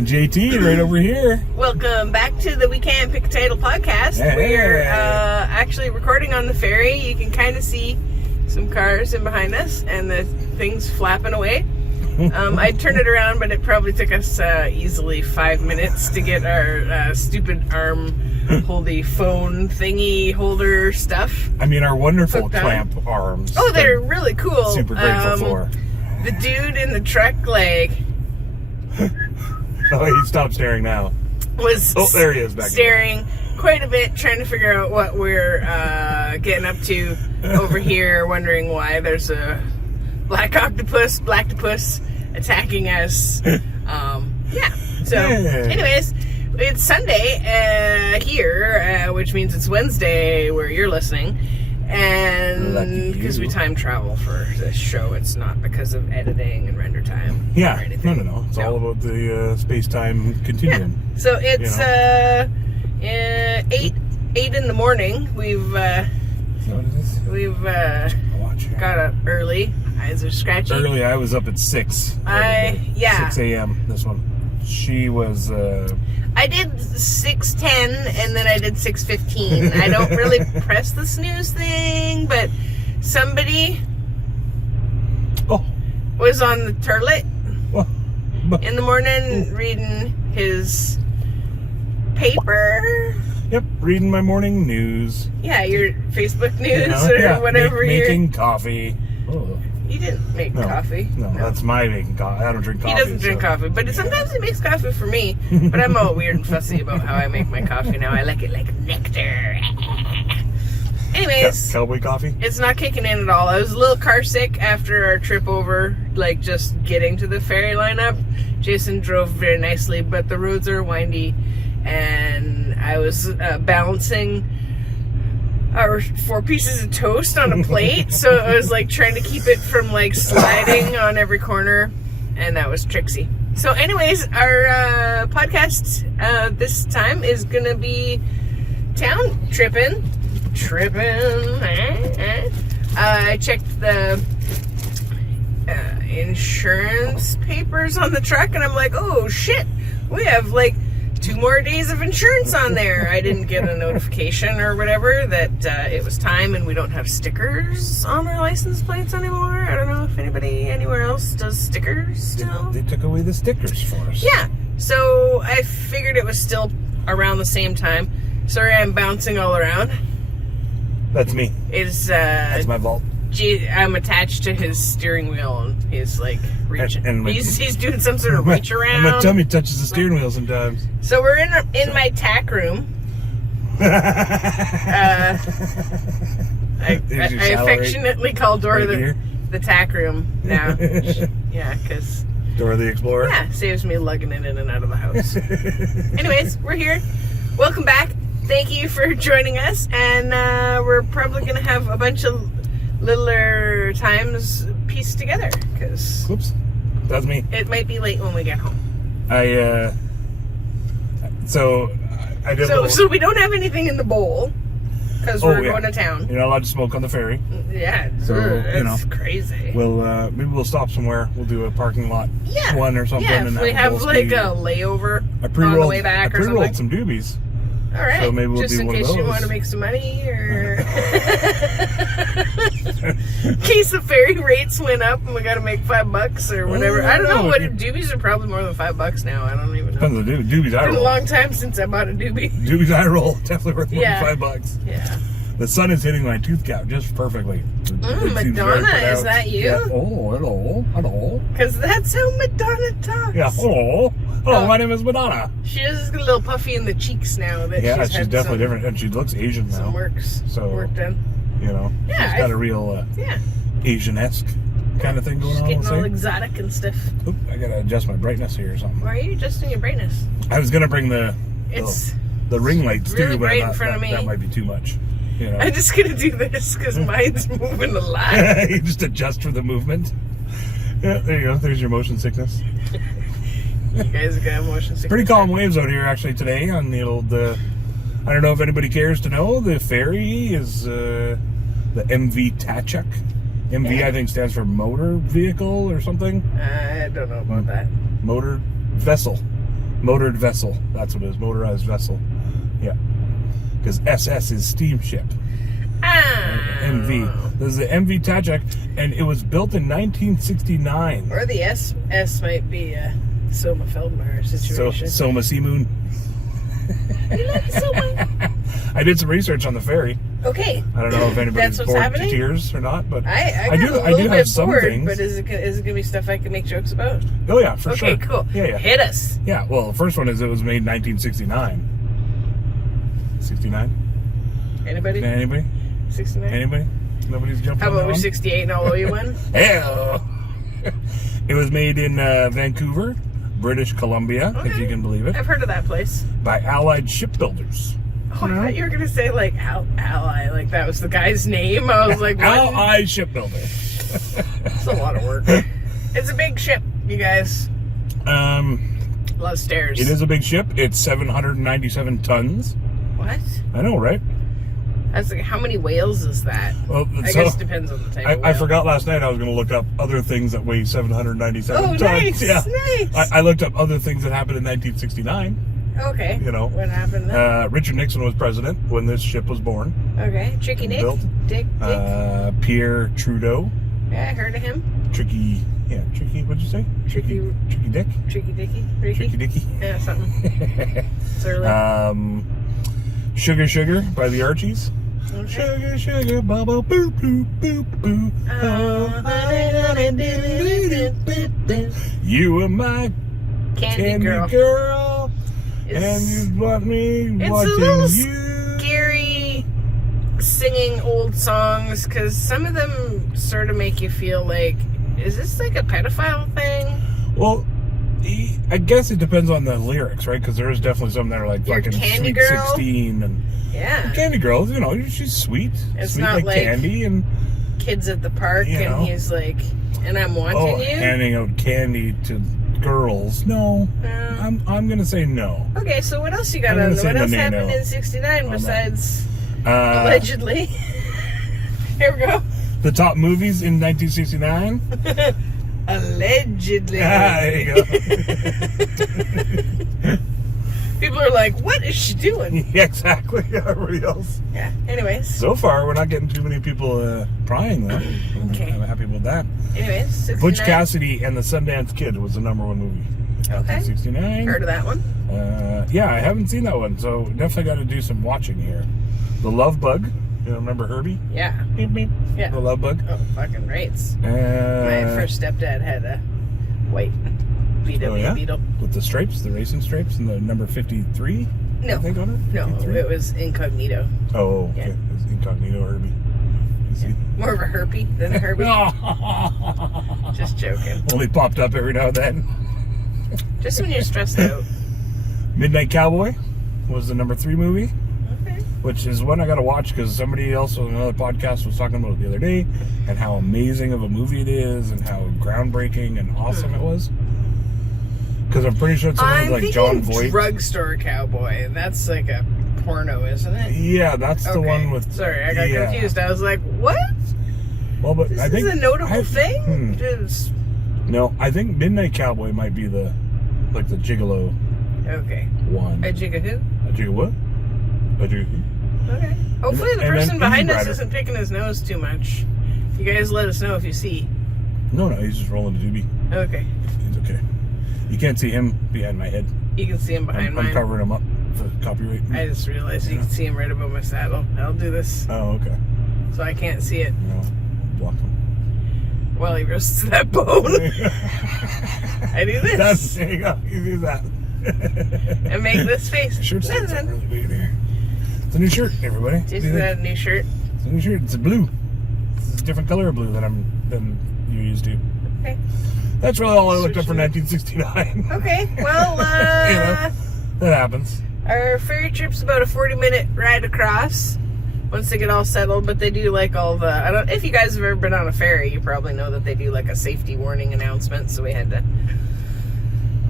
And JT right over here. Welcome back to the We Can't Pick a Title podcast. Hey. We're actually recording on the ferry. You can kind of see some cars in behind us and the things flapping away. I turned it around, but it probably took us easily 5 minutes to get our stupid arm holdy phone thingy holder stuff. I mean, our wonderful clamp arms. Oh, they're really cool. Super grateful for. The dude in the truck, Oh, he stopped staring now. There he is back staring quite a bit, trying to figure out what we're getting up to over here, wondering why there's a blacktopus attacking us. Anyways, it's Sunday here, which means it's Wednesday where you're listening. And because we time travel for this show, it's not because of editing and render time. Yeah, or anything. No. It's all about the space-time continuum. Yeah. So it's 8 in the morning. We've got up early. Eyes are scratchy. Early, I was up at 6. 6 a.m. This one. She was. I did 6:10 and then I did 6:15. I don't really press the snooze thing, but somebody was on the toilet in the morning reading his paper. Yep, reading my morning news. Yeah, your Facebook news whatever. Making coffee. Oh. You didn't make coffee. No, that's my making coffee. I don't drink coffee. He doesn't drink coffee, but sometimes he makes coffee for me. But I'm all weird and fussy about how I make my coffee now. I like it like nectar. Anyways. Cowboy coffee? It's not kicking in at all. I was a little car sick after our trip over, just getting to the ferry lineup. Jason drove very nicely, but the roads are windy. And I was balancing our 4 pieces of toast on a plate, so I was trying to keep it from sliding on every corner, and that was tricksy. So anyways, our podcast this time is gonna be town tripping. I checked the insurance papers on the truck, and I'm like, oh shit, we have 2 more days of insurance on there. I didn't get a notification or whatever that it was time, and we don't have stickers on our license plates anymore. I don't know if anybody anywhere else does stickers still. They took away the stickers for us. Yeah, so I figured it was still around the same time. Sorry, I'm bouncing all around. That's me. That's my vault. I'm attached to his steering wheel, and he's reaching. And he's doing some sort of reach around. My tummy touches the steering wheel sometimes. So we're in my tack room. I affectionately call Dora the tack room now. Yeah, because Dora the Explorer. Yeah, saves me lugging it in and out of the house. Anyways, we're here. Welcome back. Thank you for joining us, and we're probably gonna have a bunch of littler times pieced together, because whoops, that's me. It might be late when we get home. So we don't have anything in the bowl because we're going to town. You're not allowed to smoke on the ferry. Yeah, so it's crazy. We'll maybe we'll stop somewhere. We'll do a parking lot one or something. Yeah, if we have a layover on the way back or something. I pre-rolled some doobies. All right, so maybe we'll just do in one case of those. You want to make some money, or in case the ferry rates went up and we got to make $5 or whatever. I don't know. What doobies are probably more than $5 now. I don't even know. Depends on the doobies I roll. It's been a long time since I bought a doobie. Doobies I roll definitely worth more than $5. Yeah. The sun is hitting my tooth cap just perfectly. Madonna, is that you? Yeah. Oh, hello. Because that's how Madonna talks. Yeah, hello, my name is Madonna. She is a little puffy in the cheeks now. She's definitely different, and she looks Asian now. Some work done. She's got a real Asian-esque kind of thing going on. Getting all exotic and stuff. Oop, I gotta adjust my brightness here or something. Why are you adjusting your brightness? I was gonna bring the ring lights really too, but bright in front of me. That might be too much. I'm just gonna do this because mine's moving a lot. You just adjust for the movement. Yeah, there you go. There's your motion sickness. You guys are gonna have motion sickness. Pretty calm waves out here actually today on the old. I don't know if anybody cares to know. The ferry is the MV Tachuk. MV I think stands for motor vehicle or something. I don't know about that. Motor vessel. Motored vessel. That's what it is. Motorized vessel. Yeah. Because SS is steamship. MV. This is the MV Tajak, and it was built in 1969. Or the SS might be a Soma Feldmar situation. Soma Seamoon. You like Soma? I did some research on the ferry. Okay. I don't know if anybody's That's what's bored happening? to tears or not, but I do have some bored, things. But is it going to be stuff I can make jokes about? Oh yeah, for sure. Okay, cool. Yeah. Hit us. Yeah, well, the first one is it was made in 1969. 69? Anybody? Anybody? 69? Anybody? Nobody's jumping How on about that we're one? 68 and I'll owe you one? Hell! It was made in Vancouver, British Columbia, if you can believe it, I've heard of that place. by Allied Shipbuilders. Oh, I thought you were going to say, like, Ally, like that was the guy's name. I was like, what? Allied Shipbuilder. It's a lot of work. It's a big ship, you guys. A lot of stairs. It is a big ship. It's 797 tons. What? I know, right? I was like, how many whales is that? Well, I so guess it depends on the type of whale. I forgot last night I was going to look up other things that weigh 797 tons. Nice, Yeah. nice. I looked up other things that happened in 1969. Okay. You know. What happened then? Richard Nixon was president when this ship was born. Okay. Tricky Nick? built. Dick? Pierre Trudeau. Yeah, I heard of him. Tricky, what'd you say? Tricky Dick? Tricky Dicky? Ricky? Tricky Dicky. Yeah, something. It's early. Sugar by the Archies. Okay. Sugar, bubble, boo, boo, boo, boo. You were my Candy girl. girl, and It's- you want me It's a watching little you. scary singing old songs because some of them sort of make you feel like, is this like a pedophile thing? Well, I guess it depends on the lyrics, right? Because there is definitely some that are like Your fucking Candy Sweet Girl? 16 and Yeah. Candy Girl. You know, she's sweet. It's sweet not like- candy and Kids at the park You know. and he's like, and I'm wanting you. handing out candy to girls. No, No. I'm gonna say no. Okay, so what else you got I'm gonna on? say What else no. happened in '69 besides allegedly? Here we go. The top movies in 1969. Allegedly. There you go. People are like, what is she doing? Yeah, exactly. Everybody else. Yeah. Anyways. So far, we're not getting too many people prying though. Okay. I'm happy with that. Anyways. 69. Butch Cassidy and the Sundance Kid was the #1 movie. Okay. 1969. Heard of that one? Yeah, I haven't seen that one, so definitely got to do some watching here. The Love Bug. You remember Herbie? Yeah. Beep, beep. Yeah. The Love Bug. Oh, fucking rates. My first stepdad had a white VW Oh, yeah? Beetle. With the stripes, the racing stripes, and the number 53. No. I think on it. No, 53? it was incognito. Oh, okay. Yeah. It was incognito Herbie. You see? More of a herpy than a Herbie. Just joking. Only popped up every now and then. Just when you're stressed out. Midnight Cowboy was the #3 movie, Okay. which is one I got to watch because somebody else on another podcast was talking about it the other day and how amazing of a movie it is and how groundbreaking and awesome it was. Because I'm pretty sure it's something I'm like thinking John Voight. Drugstore Cowboy. That's like a porno, isn't it? Yeah, that's the Okay. one with. Sorry, I got yeah. confused. I was like, what? Well, but This I think is a notable thing? Hmm. Just, No, I think Midnight Cowboy might be the gigolo okay. one. A jigga who? A jigga what? A jigga who? Okay. Hopefully the And then person behind Easy us Rider. isn't picking his nose too much. You guys let us know if you see. No, he's just rolling a doobie. Okay. He's okay. You can't see him behind my head. You can see him behind I'm mine. covering him up for copyright. I just realized you can see him right above my saddle. I'll do this Oh, okay. so I can't see it No, block him. while he roasts that bone. I do this. There you go. You do that. And make this face. The shirt stands out really weird here. It's a new shirt, everybody. What do you Jason's think? got a new shirt. It's a new shirt. It's a blue. It's a different color of blue than you're used to. Okay. That's really all I looked up for Switch 1969. Okay. Well, You know, that happens. our ferry trip's about a 40-minute ride across once they get all settled, but they do like all the, if you guys have ever been on a ferry, you probably know that they do like a safety warning announcement, so we had to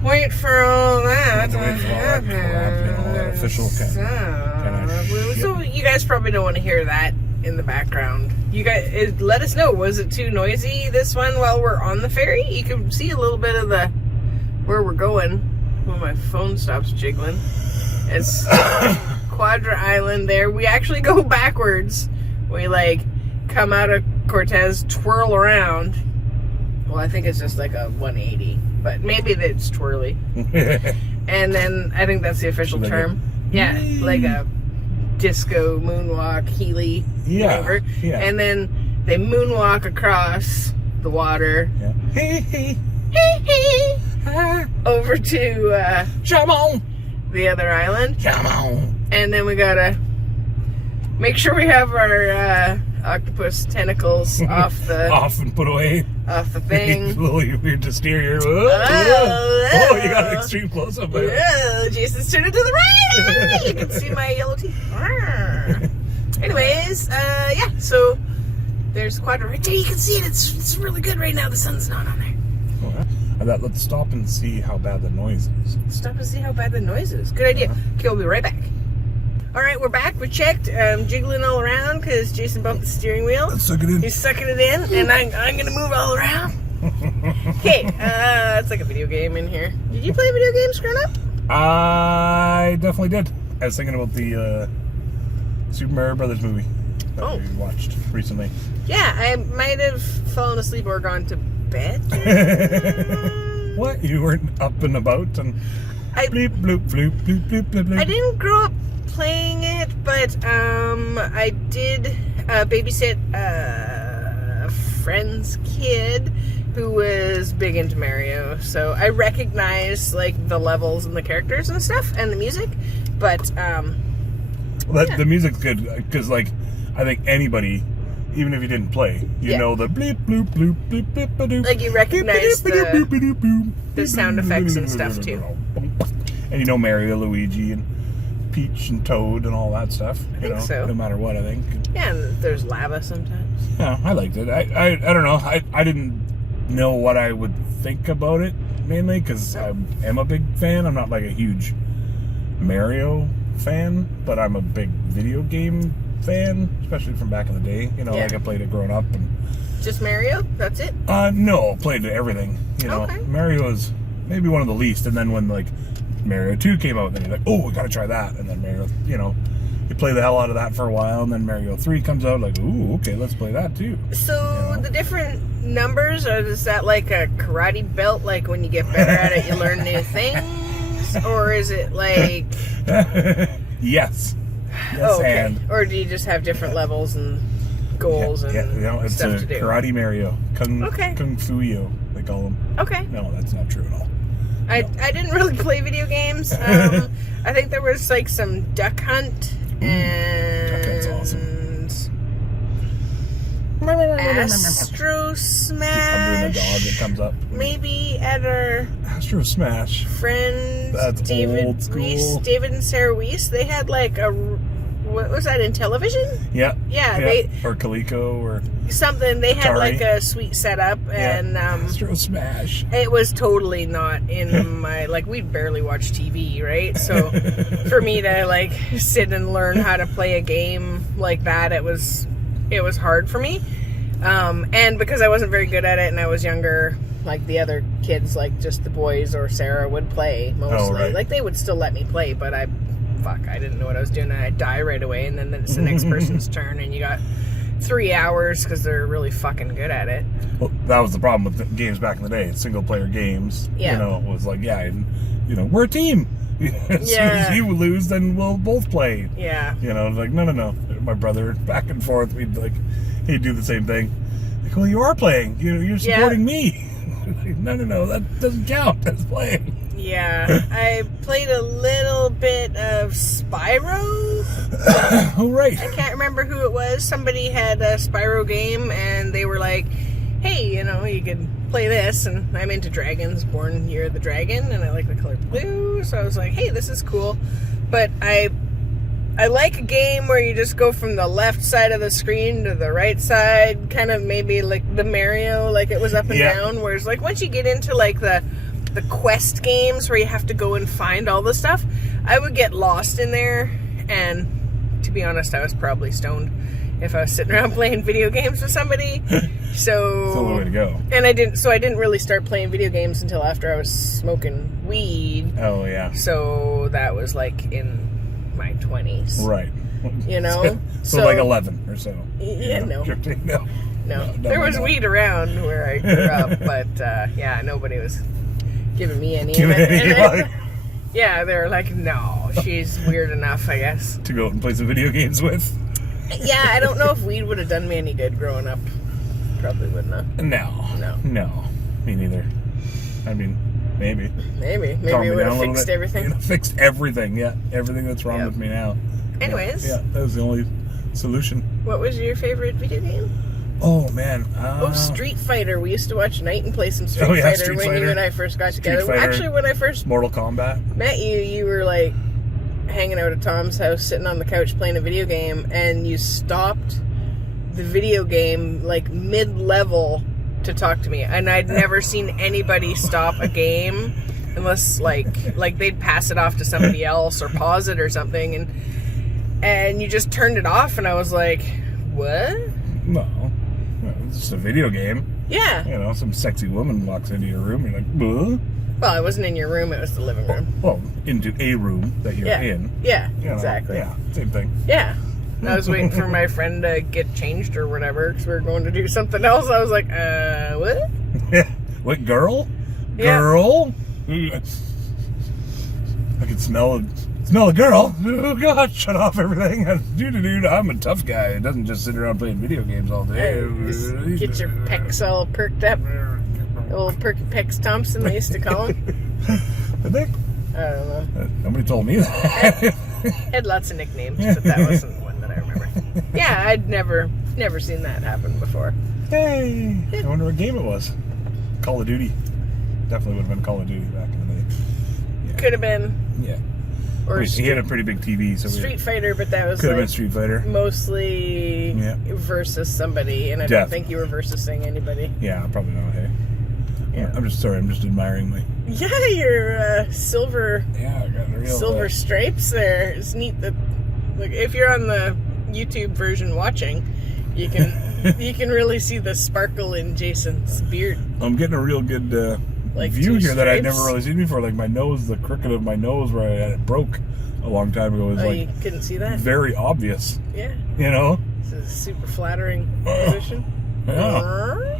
wait for all that. Had to wait for all that crap, you know, all that official kind of shit. So you guys probably don't want to hear that in the background. You guys, let us know, was it too noisy this one while we're on the ferry? You can see a little bit of where we're going. when my phone stops jiggling. It's Quadra Island there. We actually go backwards. We like come out of Cortez, twirl around. Well, I think it's just like a 180, but maybe it's twirly. And then I think that's the official term. Yeah, like a disco moonwalk, Healy maneuver. Yeah. And then they moonwalk across the water. Yeah. Over to Come on. the other island. Come on. And then we gotta make sure we have our octopus tentacles off and put away. off the thing. Little weird to steer here. Oh, You got an extreme close up there. Oh, Jason's turning to the right. You can see my yellow teeth. Anyways, yeah. So there's Quadra right there. You can see it. It's really good right now. The sun's not on there. I thought, let's stop and see how bad the noise is. Stop and see how bad the noise is. Good idea. Okay, we'll be right back. All right, we're back. We checked, jiggling all around because Jason bumped the steering wheel. Let's suck it in. He's sucking it in, and I'm gonna move all around. Okay, it's like a video game in here. Did you play video games growing up? I definitely did. I was thinking about the Super Mario Brothers movie that we watched recently. Yeah, I might have fallen asleep or gone to bed. What? You weren't up and about and bleep, bloop, bloop, bloop, bloop, bloop, bloop. I didn't grow up playing it, but I did babysit a friend's kid who was big into Mario, so I recognized like the levels and the characters and stuff and the music, but the music's good because like I think anybody, even if you didn't play, you know the bleep bloop bloop bloop bloop bloop. Like you recognize the sound effects and stuff too. And you know Mario, Luigi, and Peach and Toad and all that stuff. I think so. No matter what, I think. Yeah, and there's lava sometimes. Yeah, I liked it. I don't know. I didn't know what I would think about it mainly because I am a big fan. I'm not like a huge Mario fan, but I'm a big video game fan, especially from back in the day. You know, like I played it growing up. And just Mario? That's it? No, played everything. You know, Mario is maybe one of the least. And then when like Mario 2 came out, then you're like, oh, we gotta try that. And then Mario, you know, you play the hell out of that for a while, and then Mario 3 comes out, like, ooh, okay, let's play that too. So the different numbers, or is that like a karate belt? Like when you get better at it, you learn new things, or is it like? Yes. Okay. Or do you just have different levels and goals and you know, it's stuff to do? Karate Mario, Kung Fu-yo, they call them. Okay. No, that's not true at all. I didn't really play video games. I think there was like some Duck Hunt and Duck Hunt's awesome. Astro Smash. I'm doing the dog that comes up. Maybe at our Astro Smash friends That's David old school. Weiss, David and Sarah Weiss. They had like a, what was that, in television? Yeah. They or Coleco or something. They had Atari. like a sweet setup, and Astro Smash. it was totally not in my, like, we'd barely watch TV, right? So for me to like sit and learn how to play a game like that, it was hard for me. And because I wasn't very good at it and I was younger, like the other kids, like just the boys or Sarah would play mostly. Oh, right. Like they would still let me play, but I didn't know what I was doing, and I'd die right away, and then it's the next person's turn, and you got 3 hours because they're really fucking good at it. Well, that was the problem with the games back in the day. Single player games, you know, was like, you know, we're a team. As soon as you lose, then we'll both play. Yeah. You know, like, no. My brother, back and forth, he'd do the same thing. Like, well, you are playing. You're supporting me. No, that doesn't count as playing. Yeah, I played a little bit of Spyro. Oh, right. I can't remember who it was. Somebody had a Spyro game, and they were like, hey, you know, you can play this, and I'm into dragons, born year of the dragon, and I like the color blue, so I was like, hey, this is cool. But I like a game where you just go from the left side of the screen to the right side, kind of maybe like the Mario, like it was up and down, whereas like once you get into like the quest games where you have to go and find all the stuff, I would get lost in there, and to be honest, I was probably stoned, if I was sitting around playing video games with somebody. So It's the only way to go. And I didn't really start playing video games until after I was smoking weed. Oh, yeah. So that was like in my 20s. Right. You know? So like 11 or so. Yeah, no. No. There was weed around where I grew up, but yeah, nobody was giving me any of it. Yeah, they were like, no, she's weird enough, I guess. To go out and play some video games with. Yeah, I don't know if weed would have done me any good growing up. Probably wouldn't have. No. Me neither. I mean, maybe. Maybe it would have fixed everything. Fixed everything, yeah. Everything that's wrong with me now. Anyways. Yeah, that was the only solution. What was your favorite video game? Oh, man. Street Fighter. We used to watch Night and play some Street Fighter when you and I first got together. Actually, when I first Mortal Kombat met you, you were like hanging out at Tom's house, sitting on the couch playing a video game, and you stopped the video game like mid-level to talk to me. And I'd never seen anybody stop a game unless like they'd pass it off to somebody else or pause it or something, and you just turned it off, and I was like, what? No. It's just a video game. Yeah. You know, some sexy woman walks into your room, you're like, buh. Well, it wasn't in your room, it was the living room. Well, into a room that you're in. Yeah, You know, exactly. Yeah, same thing. Yeah. I was waiting for my friend to get changed or whatever, because we were going to do something else. I was like, what? What, girl? Yeah. Girl? I can smell a girl. Oh, God, shut off everything. Dude, I'm a tough guy. It doesn't just sit around playing video games all day. Just get your pecs all perked up. Old Perky Pecs Thompson, they used to call him. Did they? I don't know. Nobody told me that. Had lots of nicknames, but that wasn't one that I remember. Yeah, I'd never seen that happen before. Hey, I wonder what game it was. Call of Duty. Definitely would have been Call of Duty back in the day. Yeah. Could have been. Yeah. Or he had a pretty big TV, so Street Fighter, but that was could have been Street Fighter. Mostly versus somebody, and I don't think you were versusing anybody. Yeah, probably not. Hey. Yeah. I'm just admiring my. Yeah, your silver. Yeah, I got the real silver stripes there. It's neat that, like, if you're on the YouTube version watching, you can really see the sparkle in Jason's beard. I'm getting a real good view here that I'd never really seen before. Like my nose, the crooked of my nose where I had it broke a long time ago was you couldn't see that? Very obvious. Yeah. You know? This is a super flattering position. Yeah.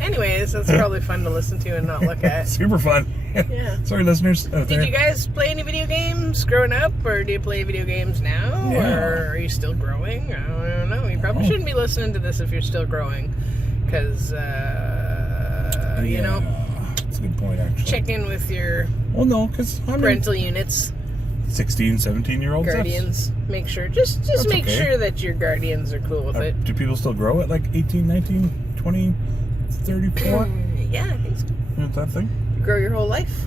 Anyways, that's probably fun to listen to and not look at. Super fun. Yeah. Sorry, listeners. Did you guys play any video games growing up, or do you play video games now, or are you still growing? I don't know. You probably shouldn't be listening to this if you're still growing, because you know. That's a good point, actually. Check in with your parental units. 16, 17-year-olds. Guardians. Make sure. Just make sure that your guardians are cool with it. Do people still grow at like 18, 19, 20, 34? Yeah, I think so. Is that thing? You grow your whole life.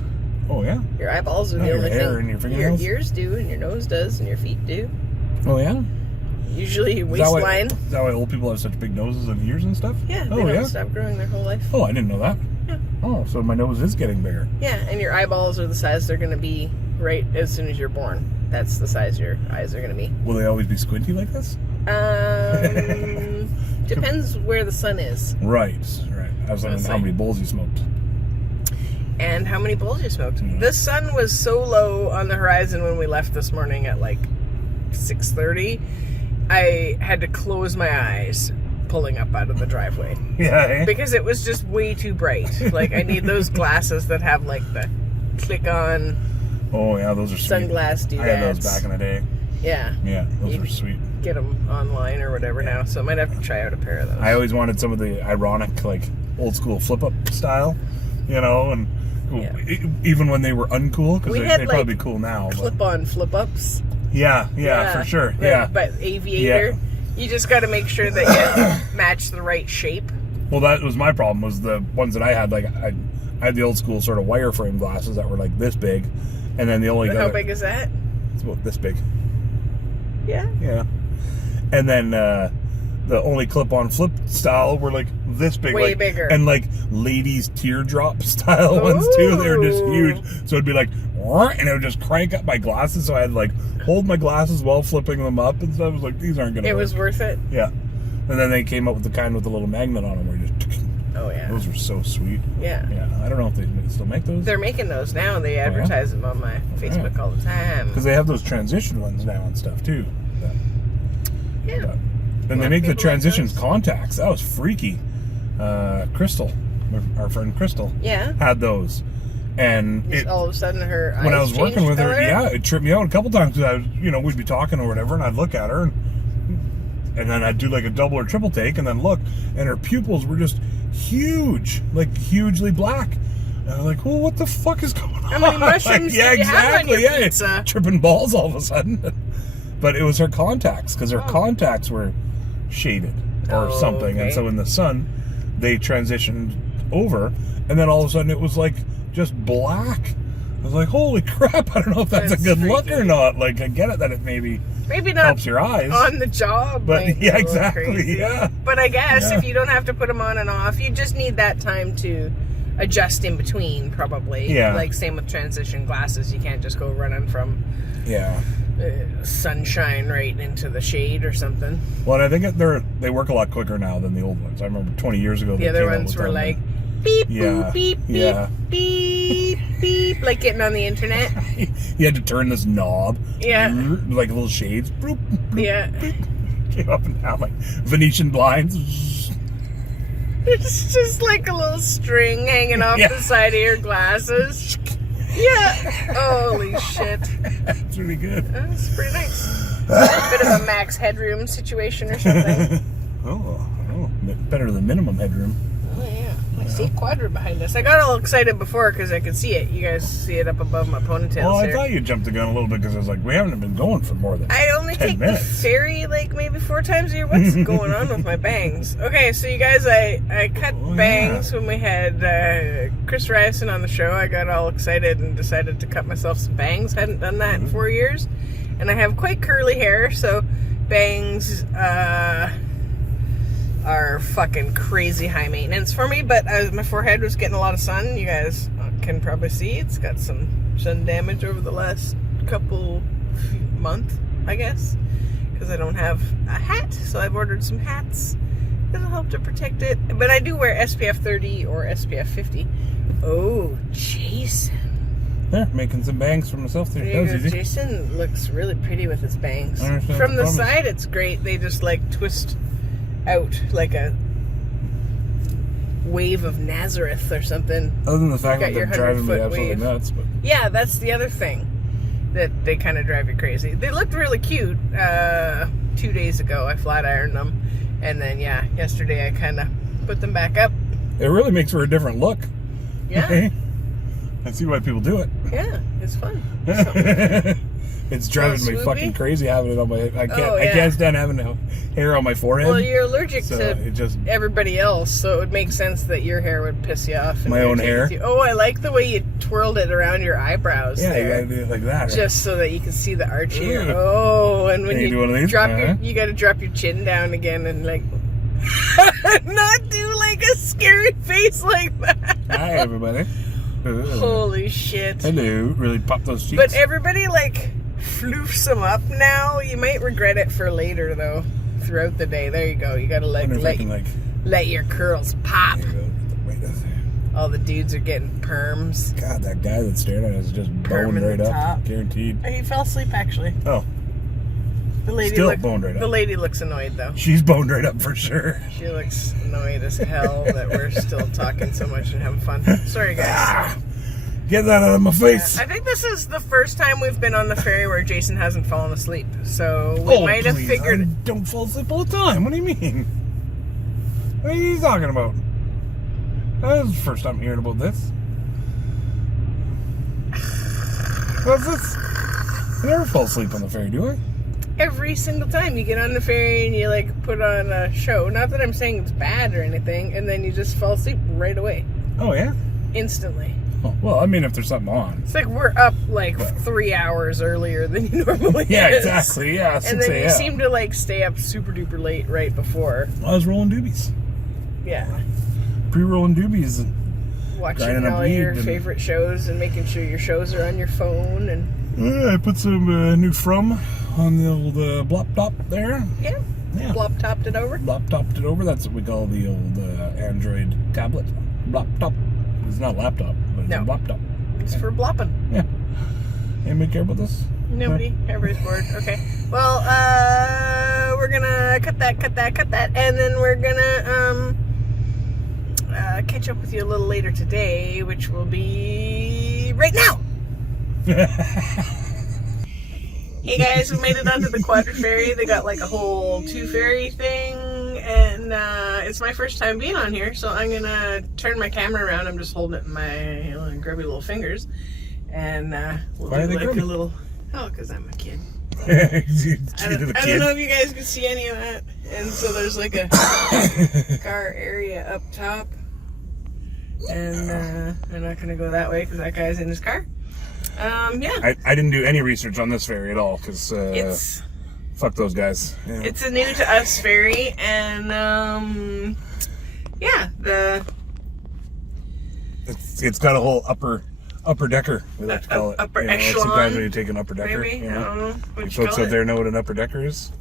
Oh, yeah? Your eyeballs are the only hair thing. And your fingernails? Your ears do, and your nose does, and your feet do. Oh, yeah? Usually your waistline. Is that why old people have such big noses and ears and stuff? Yeah, they don't stop growing their whole life. Oh, I didn't know that. Yeah. Oh, so my nose is getting bigger. Yeah, and your eyeballs are the size they're going to be right as soon as you're born. That's the size your eyes are going to be. Will they always be squinty like this? Depends where the sun is. Right. I was wondering how many bowls you smoked. And how many bowls you smoked. The sun was so low on the horizon when we left this morning at like 6:30. I had to close my eyes pulling up out of the driveway. Yeah. Because it was just way too bright. Like, I need those glasses that have like the click on. Oh, yeah, those are sweet. Sunglass doodads. I had those back in the day. Yeah. Yeah, those were sweet. Get them online or whatever now, so I might have to try out a pair of those. I always wanted some of the ironic, like, old school flip-up style, you know, and even when they were uncool, because they'd probably be cool now. Clip-on flip-ups. Yeah, for sure. Yeah. But aviator, you just got to make sure that you match the right shape. Well, that was my problem, was the ones that I had, like, I had the old school sort of wireframe glasses that were, like, this big, and then the only... How big is that? It's about this big. Yeah? Yeah. And then the only clip-on flip style were like this big. Way bigger. And like ladies teardrop style ones too. They were just huge. So it'd be like, and it would just crank up my glasses, so I had to like hold my glasses while flipping them up and stuff. I was like, these aren't gonna work. It was worth it. Yeah. And then they came up with the kind with the little magnet on them where you just... Oh, yeah. Those are so sweet. Yeah. Yeah. I don't know if they still make those. They're making those now. They advertise them on my Facebook all the time. Because they have those transition ones now and stuff, too. Yeah. And they make the transition contacts. That was freaky. Crystal, our friend Crystal, had those. And just all of a sudden her eyes when I was working with her, color? it tripped me out a couple times. Because we'd be talking or whatever, and I'd look at her, and then I'd do like a double or triple take, and then look, and her pupils were just huge, like hugely black. And I'm like, well, what the fuck is going on? How many mushrooms did you have on your pizza? Tripping balls all of a sudden. But it was her contacts, because her contacts were shaded or something. And so in the sun, they transitioned over, and then all of a sudden it was like just black. I was like, holy crap, I don't know if that's a good look or not. Like, I get it that it maybe not helps your eyes on the job, but yeah, exactly. Yeah, but I guess if you don't have to put them on and off, you just need that time to adjust in between, probably. Like same with transition glasses, you can't just go running from sunshine right into the shade or something. Well, and I think they work a lot quicker now than the old ones. I remember 20 years ago the other ones were like beep boop, beep beep beep beep, like getting on the internet. You had to turn this knob, like little shades, boop, boop, came up and down like Venetian blinds. It's just like a little string hanging off the side of your glasses. Holy shit. That's really good. That's pretty nice. A bit of a max headroom situation or something. Oh, better than minimum headroom. Oh, yeah. I see a quadrant behind us. I got all excited before because I could see it. You guys see it up above my ponytail. Well, I thought you jumped the gun a little bit because I was like, we haven't been going for more than I only 10 take minutes. the ferry like maybe 4 times a year. What's going on with my bangs? Okay, so you guys, I cut bangs when we had Chris Ryerson on the show. I got all excited and decided to cut myself some bangs. Hadn't done that in 4 years. And I have quite curly hair, so bangs are fucking crazy high maintenance for me, but my forehead was getting a lot of sun. You guys can probably see it's got some sun damage over the last month, I guess, because I don't have a hat, so I've ordered some hats that'll help to protect it. But I do wear SPF 30 or SPF 50. Oh, Jason. Yeah, making some bangs for myself there. That was easy. Jason looks really pretty with his bangs. From From the side, it's great. They just like twist out like a wave of Nazareth or something. Other than the fact that they're driving me 100-foot absolutely wave. nuts. But Yeah, that's the other thing that they kind of drive you crazy. They looked really cute 2 days ago. I flat ironed them, and then yesterday I kind of put them back up. it really makes for a different look. Yeah. Okay? I see why people do it. Yeah, it's fun. It's driving me swoopy? fucking crazy having it on my head. I Oh, yeah. can't stand having hair on my forehead. Well, you're allergic so to it just everybody else, so it would make sense that your hair would piss you off. and My own irritate hair? you. Oh, I like the way you twirled it around your eyebrows. you there. gotta do it like that. Right? Just so that you can see the arch here. Ugh. Oh, and when Can you do one of you these? drop Uh-huh. you got to drop your chin down again and like not do like a scary face like that. Hi, everybody. Holy shit. Hello. Really pop those cheeks. But everybody like floofs them up now. You might regret it for later though. Throughout the day. There you go. You got to like let your curls pop. There you go. Wait, that's there. All the dudes are getting perms. God, that guy that stared at us just Perm boned in the right up. top. Guaranteed. He fell asleep actually. Oh, The lady Still boned right up. The lady looks annoyed though. she's boned right up for sure. She looks annoyed as hell that we're still talking so much and having fun. Sorry guys. Get that out of my face. I think this is the first time we've been on the ferry where Jason hasn't fallen asleep. So we might have please. figured. I don't fall asleep all the time. What do you mean? What are you talking about? That was the first time hearing about this. What's this? I never fall asleep on the ferry, do I? Every single time you get on the ferry and you like put on a show. Not that I'm saying it's bad or anything, and then you just fall asleep right away. Oh, yeah? Instantly. Oh, well, I mean, if there's something on. It's like we're up like 3 hours earlier than you normally Yeah, is. exactly. Yeah, 6 And then you a.m. seem to like stay up super duper late right before. I was rolling doobies. Yeah. Pre-rolling doobies. watching grinding up all weed your and- favorite shows and making sure your shows are on your phone and I put some new From on the old blop top there. yeah. Blop topped it over. Blop topped it over. That's what we call the old Android tablet. Blop top. It's not a laptop, but it's a blop top. It's for blopping. Yeah. Anybody care about this? Nobody. Everybody's bored. Okay. Well, we're gonna cut that, and then we're gonna catch up with you a little later today, which will be right now. Hey guys, we made it onto the quadra ferry. They got like a whole 2 ferry thing, and it's my first time being on here, so I'm gonna turn my camera around. I'm just holding it in my grubby little fingers, and we'll Why are they do like grubby? a little. Oh, because I'm a kid. I I don't know if you guys can see any of that. And so there's like a car area up top. And I'm not going to go that way because that guy's in his car. Yeah. I didn't do any research on this ferry at all because fuck those guys. Yeah. It's a new to us ferry. And yeah, It's got a whole upper decker, we like to call it. Upper you know, echelon. sometimes when you take an upper decker. Maybe. You I know? don't know. What you Folks call out it? there know what an upper decker is.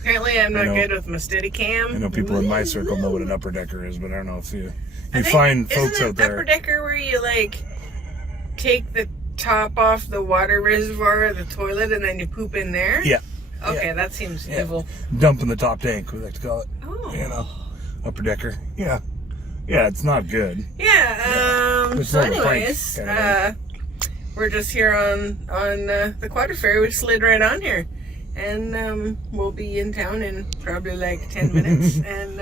Apparently I'm not I know. good with my steady cam. I know people in my circle know what an upper decker is, but I don't know if you I think- find folks isn't out it there. upper decker where you like take the top off the water reservoir of the toilet and then you poop in there? Yeah. Okay, Yeah. that seems Yeah. evil. Dump in the top tank, we like to call it. Oh. You know, upper decker. Yeah. Yeah, it's not good. Yeah, It's so more of a prank anyways, kind of we're just here on the quadra ferry. We slid right on here. And we'll be in town in probably like 10 minutes. And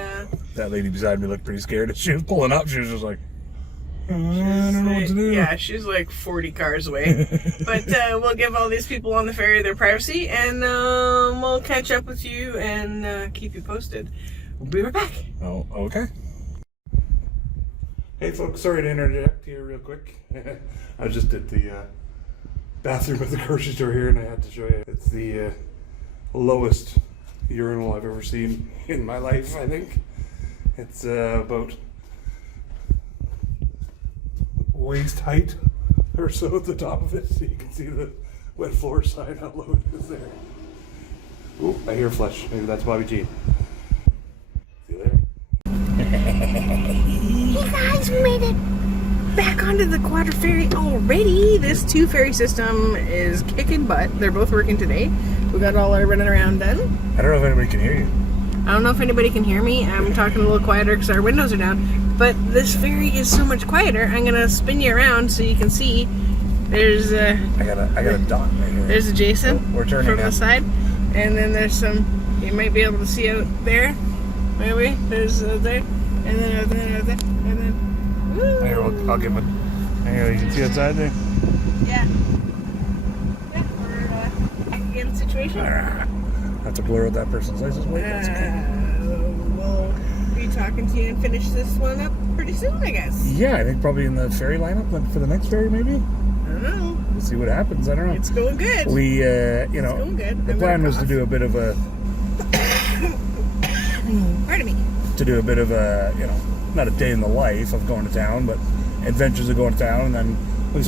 That lady beside me looked pretty scared. As she was pulling up, she was just like, I don't know what to do. yeah, she's like 40 cars away. But we'll give all these people on the ferry their privacy, and we'll catch up with you and keep you posted. We'll be right back. Oh, okay. Hey folks, sorry to interject here real quick. I was just at the bathroom at the grocery store here and I had to show you. It's the lowest urinal I've ever seen in my life, I think. It's about waist height or so at the top of it, so you can see the wet floor sign how low it is there. Ooh, I hear flush. Maybe that's Bobby G. See you later. Hey guys, we made it back onto the quadra ferry already. This 2 ferry system is kicking butt. They're both working today. We got all our running around done. I don't know if anybody can hear you. I don't know if anybody can hear me. I'm talking a little quieter because our windows are down. But this ferry is so much quieter. I'm gonna spin you around so you can see. There's I got a dot right here. there's Jason We're turning from now. the side, and then there's some. You might be able to see out there. Maybe there's there, and then out there, and then. Woo. Here, I'll give it. Here, you can see outside there. Yeah. Yeah, we're back again in the situation. Have to blur out that person's license plate. That's okay. We'll be talking to you and finish this one up pretty soon, I guess. Yeah, I think probably in the ferry lineup for the next ferry, maybe. I don't know. We'll see what happens. I don't know. It's going good. We, you It's know, going good. the I'm plan gonna was to cough. do a bit of a, Pardon me. you know, not a day in the life of going to town, but adventures of going to town. And then we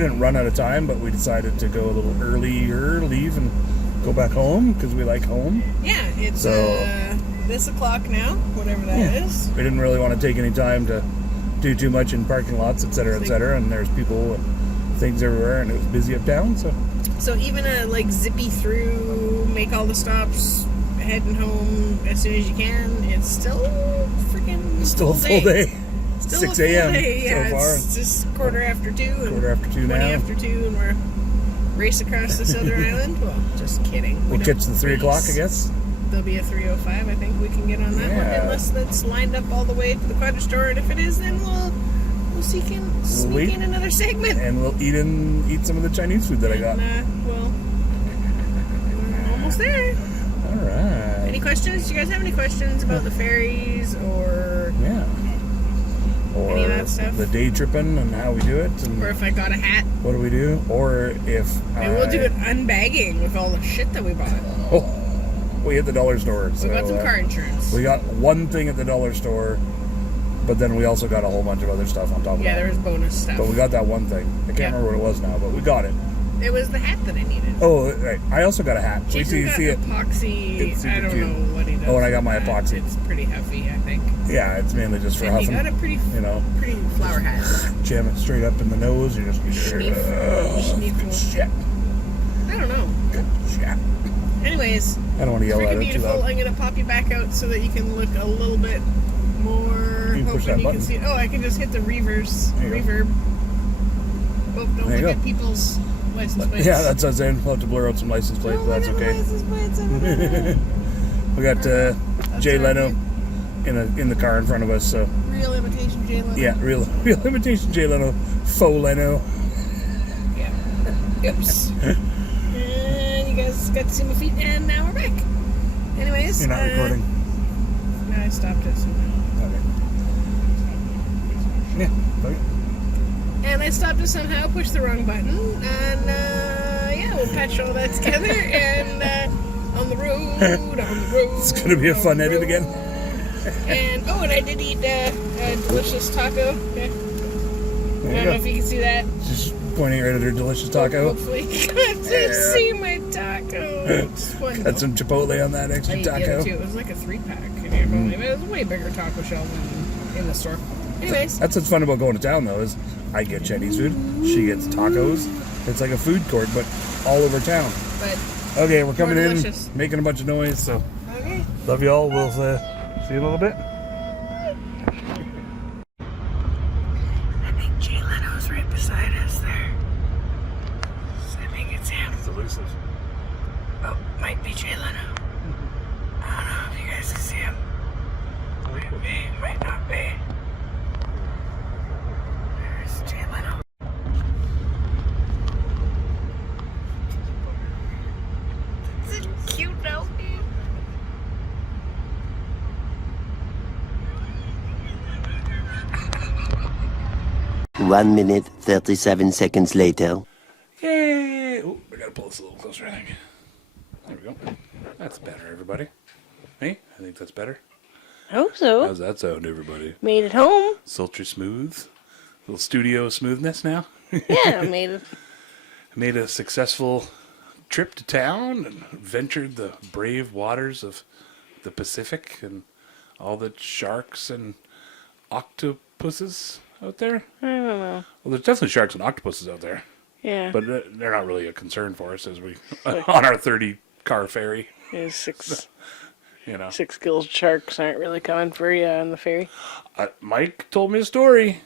didn't run out of time, but we decided to go a little earlier, leave and go back home because we like home. Yeah, it's So- this o'clock now, whatever that is. We didn't really want to take any time to do too much in parking lots, et cetera, and there's people and things everywhere, and it was busy uptown, so. So even a like zippy through, make all the stops, heading home as soon as you can, it's still freaking Still a full day. Still 6 a full a.m. day, yeah, so far. it's just quarter after 2. And Quarter after 2 20 now. after 2, and we're race across this other island. Well, just kidding. We'll We catch don't the 3 o'clock, I race. guess. There'll be a 3:05. I think we can get on that one, Yeah. unless that's lined up all the way to the quadra store. And if it is, then we'll sneak wait. in another segment. And we'll eat some of the Chinese food that I got. Well, we're almost there. All right. Any questions? Do you guys have any questions about the ferries or Yeah. Or Any of that stuff? the day tripping and how we do it and if I got a hat? what do we do? Or if Maybe we'll do an unbagging with all the shit that we bought. Oh, we hit the dollar store. We So, got some car insurance. we got one thing at the dollar store, But then we also got a whole bunch of other stuff on top of Yeah, that. there was bonus stuff. But we got that one thing. I can't remember what it was now, but we got it. It was the hat that I needed. Oh, right. I also got a hat. Wait till Jason you got see it. epoxy. It's super I don't cute. know what he does. Oh, and I got my with that. epoxy. It's pretty heavy, I think. Yeah, it's mainly just for And he huffing. got a pretty, pretty flower hat. Jam it straight up in the nose. You just Schneef. good shit. I don't know. Good shit. Anyways, I don't want to yell at freaking it too beautiful. loud. I'm gonna pop you back out so that you can look a little bit more. You can push Hoping that you button. can see. Oh, I can just hit the reverse There you go. reverb. Oh, don't There you look go. at people's license plates. Yeah, that's us in. We'll have to blur out some license plates, Don't but that's look at the okay. license plates over there. We got Jay all Leno right. in the car in front of us, so Real imitation Jay Leno. yeah, real imitation Jay Leno, faux Leno. Yeah. Oops. And you guys got to see my feet, and now we're back. Anyways. You're not recording. No, I stopped it. Okay. Yeah. Okay. And I stopped it somehow, pushed the wrong button, and yeah, we'll patch all that together, and on the road, It's gonna be a on fun the edit road. again. And and I did eat a delicious taco. Okay. I There don't you know go. if you can see that. Just pointing right at her delicious taco. Hopefully, you can see my taco. It's fun. Got some Chipotle on that I extra ate the other taco. two. It was like a 3-pack in here, probably. But it was a way bigger taco shell than in the store. Anyways. That's what's fun about going to town, though, is I get Chinese food, she gets tacos. It's like a food court, but all over town. But Okay, we're coming in, delicious. making a bunch of noise, so okay. love you all. We'll see you in a little bit. I think Jay Leno's right beside us there. So I think it's him. It's elusive. Oh, might be Jay Leno. I don't know if you guys can see him. Might be, might not be. There's Jay Leno. Is it cute now? 1 minute, 37 seconds later. Yay! Oh, I gotta pull this a little closer, I think. There we go. That's better, everybody. Hey, I think that's better. I hope so. How's that sound, everybody? Made it home. Sultry smooth. Little studio smoothness now. Yeah, made it. Made a successful trip to town and ventured the brave waters of the Pacific and all the sharks and octopuses out there. I don't know. Well, there's definitely sharks and octopuses out there, Yeah. but they're not really a concern for us as we on our 30-car ferry. There's six You know, gilled sharks aren't really coming for you on the ferry. Mike told me a story.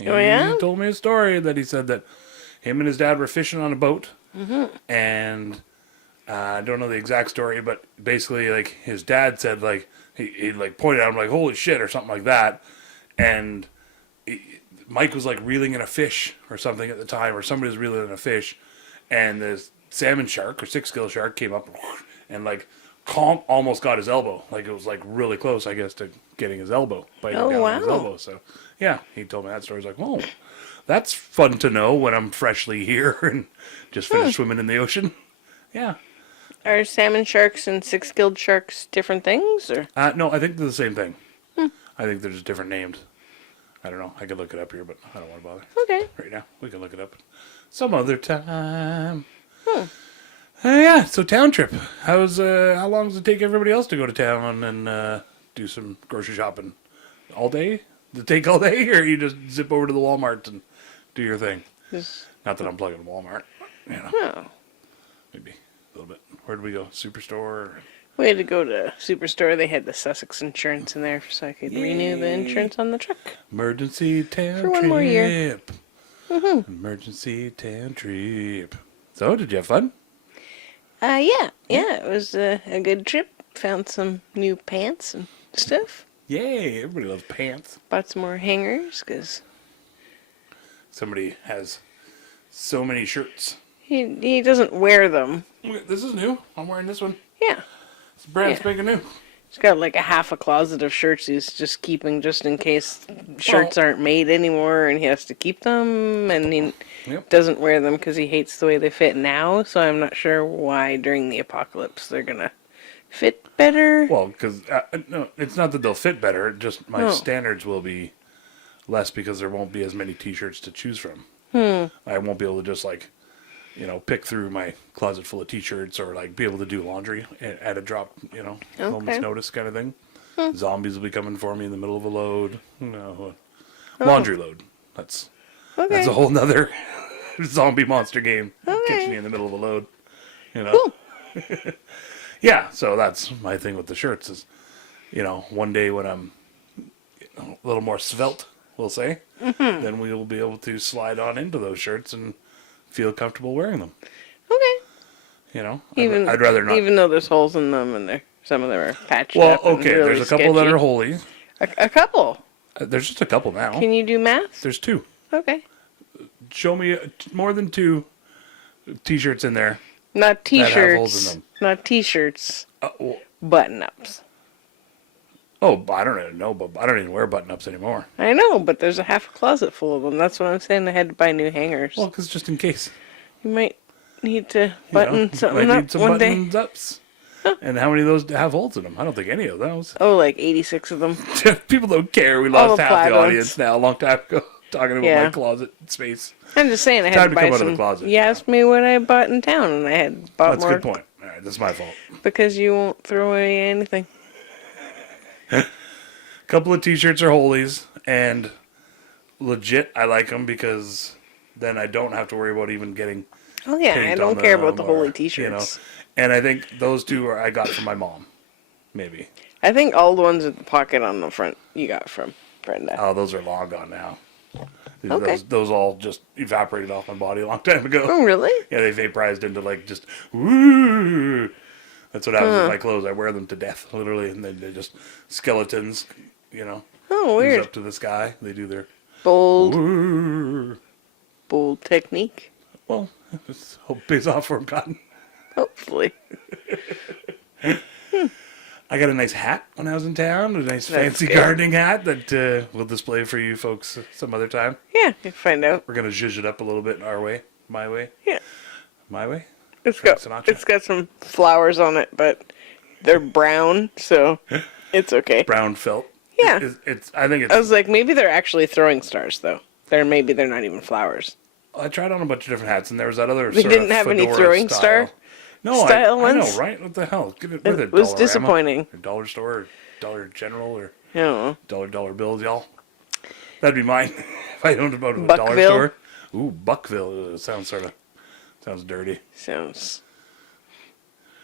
Oh, yeah? He told me a story that he said that him and his dad were fishing on a boat, and I don't know the exact story, but basically, like, his dad said, like, he like pointed at him like, "Holy shit," or something like that, and Mike was like reeling in a fish or something at the time, or somebody was reeling in a fish, and this salmon shark or 6-gill shark came up and like almost got his elbow. Like, it was like really close, I guess, to getting his elbow, biting Oh, down on his wow. elbow. So yeah, he told me that story. He's like, "Whoa, that's fun to know when I'm freshly here and just finished swimming in the ocean." Yeah. Are salmon sharks and 6-gilled sharks different things, or? No, I think they're the same thing. I think they're just different names. I don't know. I could look it up here, but I don't want to bother Okay. right now. We can look it up some other time. Yeah, so town trip. How long does it take everybody else to go to town and do some grocery shopping? All day? Does it take all day, or you just zip over to the Walmart and do your thing? Not that I'm plugging Walmart. You know, Oh. maybe a little bit. Where did we go? Superstore? We had to go to Superstore. They had the Sussex insurance in there, so I could renew the insurance on the truck. Emergency town For one trip. more year. Emergency town trip. So, did you have fun? Yeah. It was a good trip. Found some new pants and stuff. Yay, everybody loves pants. Bought some more hangers, because Somebody has so many shirts. he doesn't wear them. Look, this is new. I'm wearing this one. Yeah. It's brand Yeah. spanking new. He's got like a half a closet of shirts he's just keeping just in case shirts aren't made anymore and he has to keep them, and he Yep. doesn't wear them because he hates the way they fit now, so I'm not sure why during the apocalypse they're gonna fit better? Well, because no, it's not that they'll fit better. Just my Oh. standards will be less because there won't be as many T-shirts to choose from. I won't be able to just like, pick through my closet full of T-shirts or like be able to do laundry at a drop, moment's notice kind of thing. Zombies will be coming for me in the middle of a load. Laundry load. That's a whole nother zombie monster game. Gets me in the middle of a load. Cool. Yeah, so that's my thing with the shirts is, one day when I'm a little more svelte, we'll say, then we will be able to slide on into those shirts and feel comfortable wearing them. Okay. I'd rather not. Even though there's holes in them and some of them are patched Well, up. And okay, really there's a couple that sketchy. are holy. A couple. There's just a couple now. Can you do math? There's 2. Okay. Show me more than 2 T-shirts in there. Not That have holes T-shirts. in them. Not T-shirts. Well, Button-ups. I don't even know, but I don't even wear button-ups anymore. I know, but there's a half closet full of them. That's what I'm saying. I had to buy new hangers. Well, because just in case. You might need to button something might up need some one day. buttons ups. And how many of those have holes in them? I don't think any of those. Oh, like 86 of them. People don't care. We All lost the half plaid the ones. audience now, a long time ago, talking about my closet space. I'm just saying I had Time to to buy come out of the some. closet. You asked me what I bought in town, and I had bought That's a more. good point. All right, that's my fault. Because you won't throw away anything. Couple of T-shirts are holies, and legit, I like them because then I don't have to worry about even getting. Oh yeah, I paint don't on care about them the holy or, T-shirts. And I think those 2 I got from my mom, maybe. I think all the ones with the pocket on the front you got from Brenda. Oh, those are long gone now. Okay. Those all just evaporated off my body a long time ago. Oh really? Yeah, they vaporized into like just woo. That's what happens with my clothes. I wear them to death, literally, and then they're just skeletons, Oh goes weird. up to the sky. They do their Bold, woo. bold technique. Well, this hope pays off for them, Cotton. Hopefully. I got a nice hat when I was in town, a nice fancy good. gardening hat that we'll display for you folks some other time. Yeah, you find out. We're gonna zhuzh it up a little bit our way, my way, Yeah. my way. It's Frank got Sinatra. some flowers on it, but they're brown, so it's okay. Brown felt. Yeah. I think it's. I was like, maybe they're actually throwing stars, though. Maybe they're not even flowers. I tried on a bunch of different hats, and there was that other. They sort didn't of have any fedora throwing style. star No, style I know, ones? right? What the hell? Give it It with it. was Dollarama, disappointing. Or dollar store, or Dollar General, or I don't know. dollar bills, y'all. That'd be mine if I owned about a dollar Buckville? store. Ooh, Buckville sounds dirty. Sounds.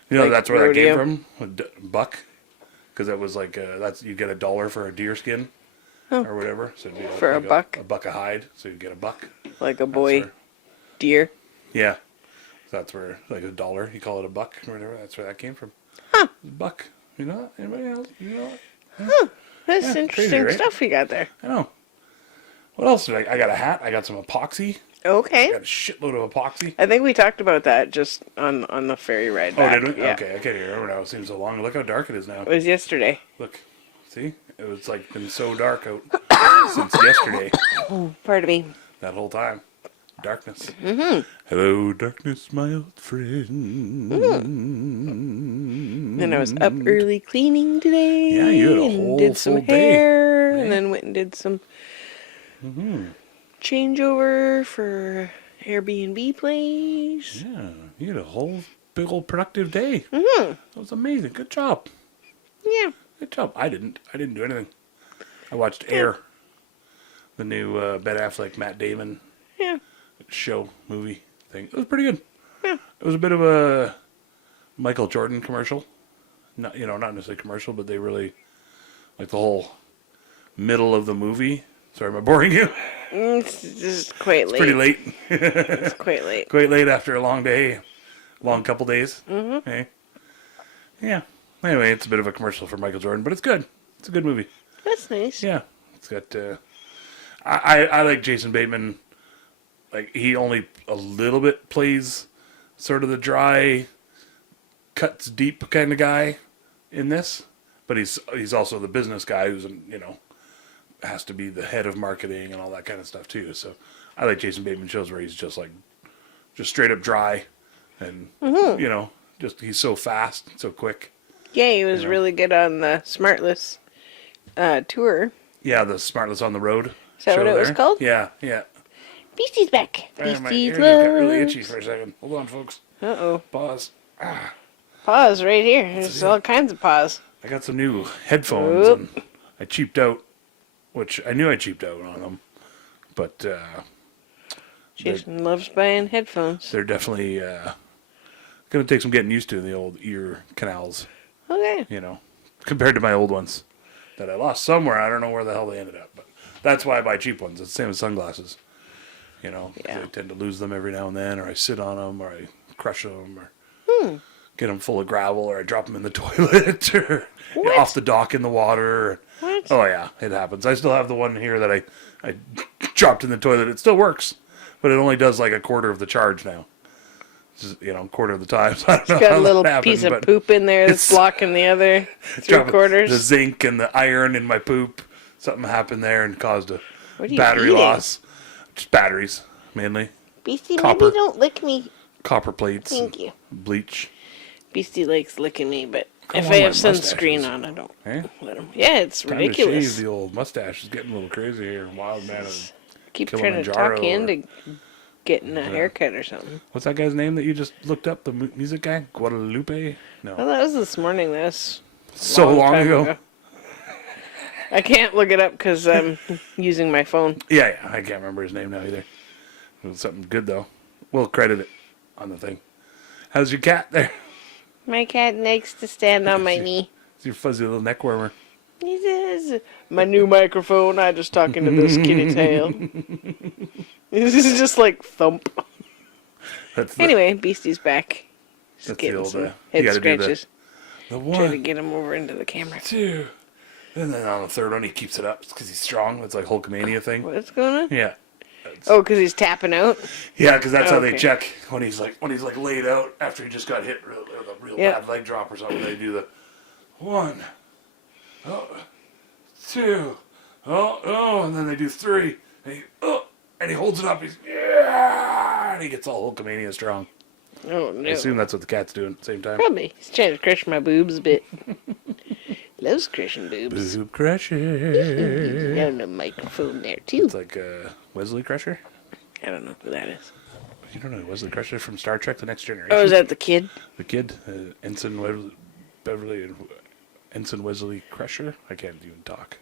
That's Like where rodeo. that came from. Buck, because it was like you get $1 for a deer skin, or whatever. So it'd be For a buck? a buck of hide. So you get a buck. Like a That's boy where- deer. Yeah. So that's where, like $1, you call it a buck or whatever. That's where that came from. Huh. Buck. You know that? Anybody else? You know that? That's Yeah, interesting crazy, right? stuff you got there. I know. What else did I got a hat. I got some epoxy. Okay. I got a shitload of epoxy. I think we talked about that just on the ferry ride Oh, back. did we? Yeah. Okay, I can't even remember now. It seems so long. Look how dark it is now. It was yesterday. Look. See? It was like been so dark out since yesterday. Oh, pardon me. That whole time. Darkness. Mm-hmm. Hello, darkness, my old friend. Then I was up early cleaning today. Yeah, you had a and whole did some full day. hair, Yeah. and then went and did some changeover for Airbnb place. Yeah, you had a whole big old productive day. Mm-hmm. That was amazing. Good job. Yeah. Good job. I didn't do anything. I watched Air, the new Ben Affleck, Matt Damon Yeah. movie thing. It was pretty good. Yeah. It was a bit of a Michael Jordan commercial. Not necessarily commercial, but they really like the whole middle of the movie. Sorry, am I boring you? It's just quite late. Pretty late. It's quite late. Quite late after a long day, long couple days. Mm-hmm. Hey. Yeah. Anyway, it's a bit of a commercial for Michael Jordan, but it's good. It's a good movie. That's nice. Yeah. It's got. I like Jason Bateman. Like he only a little bit plays sort of the dry, cuts deep kind of guy in this, but he's also the business guy who's has to be the head of marketing and all that kind of stuff too. So I like Jason Bateman shows where he's just straight up dry, and just he's so fast, so quick. Yeah, he was really good on the Smartless tour. Yeah, the Smartless On The Road. Is that show what it was there. called? Yeah, yeah. Beastie's back. My Beastie's ears got really loves. itchy for a second. Hold on, folks. Uh-oh. Pause. Paws right here. There's all kinds of paws. I got some new headphones, Oop. and I cheaped out, which I knew I cheaped out on them, but Jason loves buying headphones. they're definitely going to take some getting used to, the old ear canals, Okay. you know, compared to my old ones that I lost somewhere. I don't know where the hell they ended up, but that's why I buy cheap ones. It's the same as sunglasses, you know, 'cause Yeah. I tend to lose them every now and then, or I sit on them, or I crush them, or get them full of gravel, or I drop them in the toilet, or What? off the dock in the water. What? Oh yeah, it happens. I still have the one here that I dropped in the toilet. It still works, but it only does like a quarter of the charge now. Just, you know, quarter of the time. So I don't know Got how a that little happened, piece of but poop in there that's it's- blocking the other dropping the 3/4. zinc and the iron in my poop. Something happened there and caused a What are you battery eating? loss. Just batteries mainly, Beastie, Copper. maybe don't lick me. copper plates, Thank and you. bleach. Beastie likes licking me, but Come if on, I my have sunscreen mustaches. on, I don't Eh? let him. Yeah, it's Time to ridiculous. shave. The old mustache is getting a little crazy here. Wild man. Keep trying to Kilimanjaro talk you or- into getting a haircut or something. What's that guy's name that you just looked up? The music guy? Guadalupe? No. Well, that was this morning. That's So long time ago. I can't look it up because I'm using my phone. Yeah, I can't remember his name now either. It was something good though. We'll credit it on the thing. How's your cat there? My cat likes to stand on my knee. It's your fuzzy little neck warmer. He says, "My new microphone. I just talking to this kitty tail." This is just like thump. That's the, Anyway, Beastie's back. Just That's the getting old, some you head gotta do the- scratches. the Trying to one, get him over into the camera. two, and then on the third one he keeps it up because he's strong. It's like Hulkamania thing. What's going on? Yeah, Oh, because he's tapping out. yeah, because that's how Okay. they check when he's like laid out after he just got hit with a real Yeah. bad leg drop or something. They do the 1, 2, and then they do 3, and he holds it up. He's and he gets all Hulkamania strong. Oh no. I assume that's what the cat's doing at the same time. Probably. He's trying to crush my boobs a bit. Loves crushing boobs. Boob Crusher. Got a microphone there too. It's like Wesley Crusher. I don't know who that is. You don't know Wesley Crusher from Star Trek: The Next Generation? Oh, is that the kid? the kid? Ensign Beverly and Ensign Wesley Crusher. I can't even talk.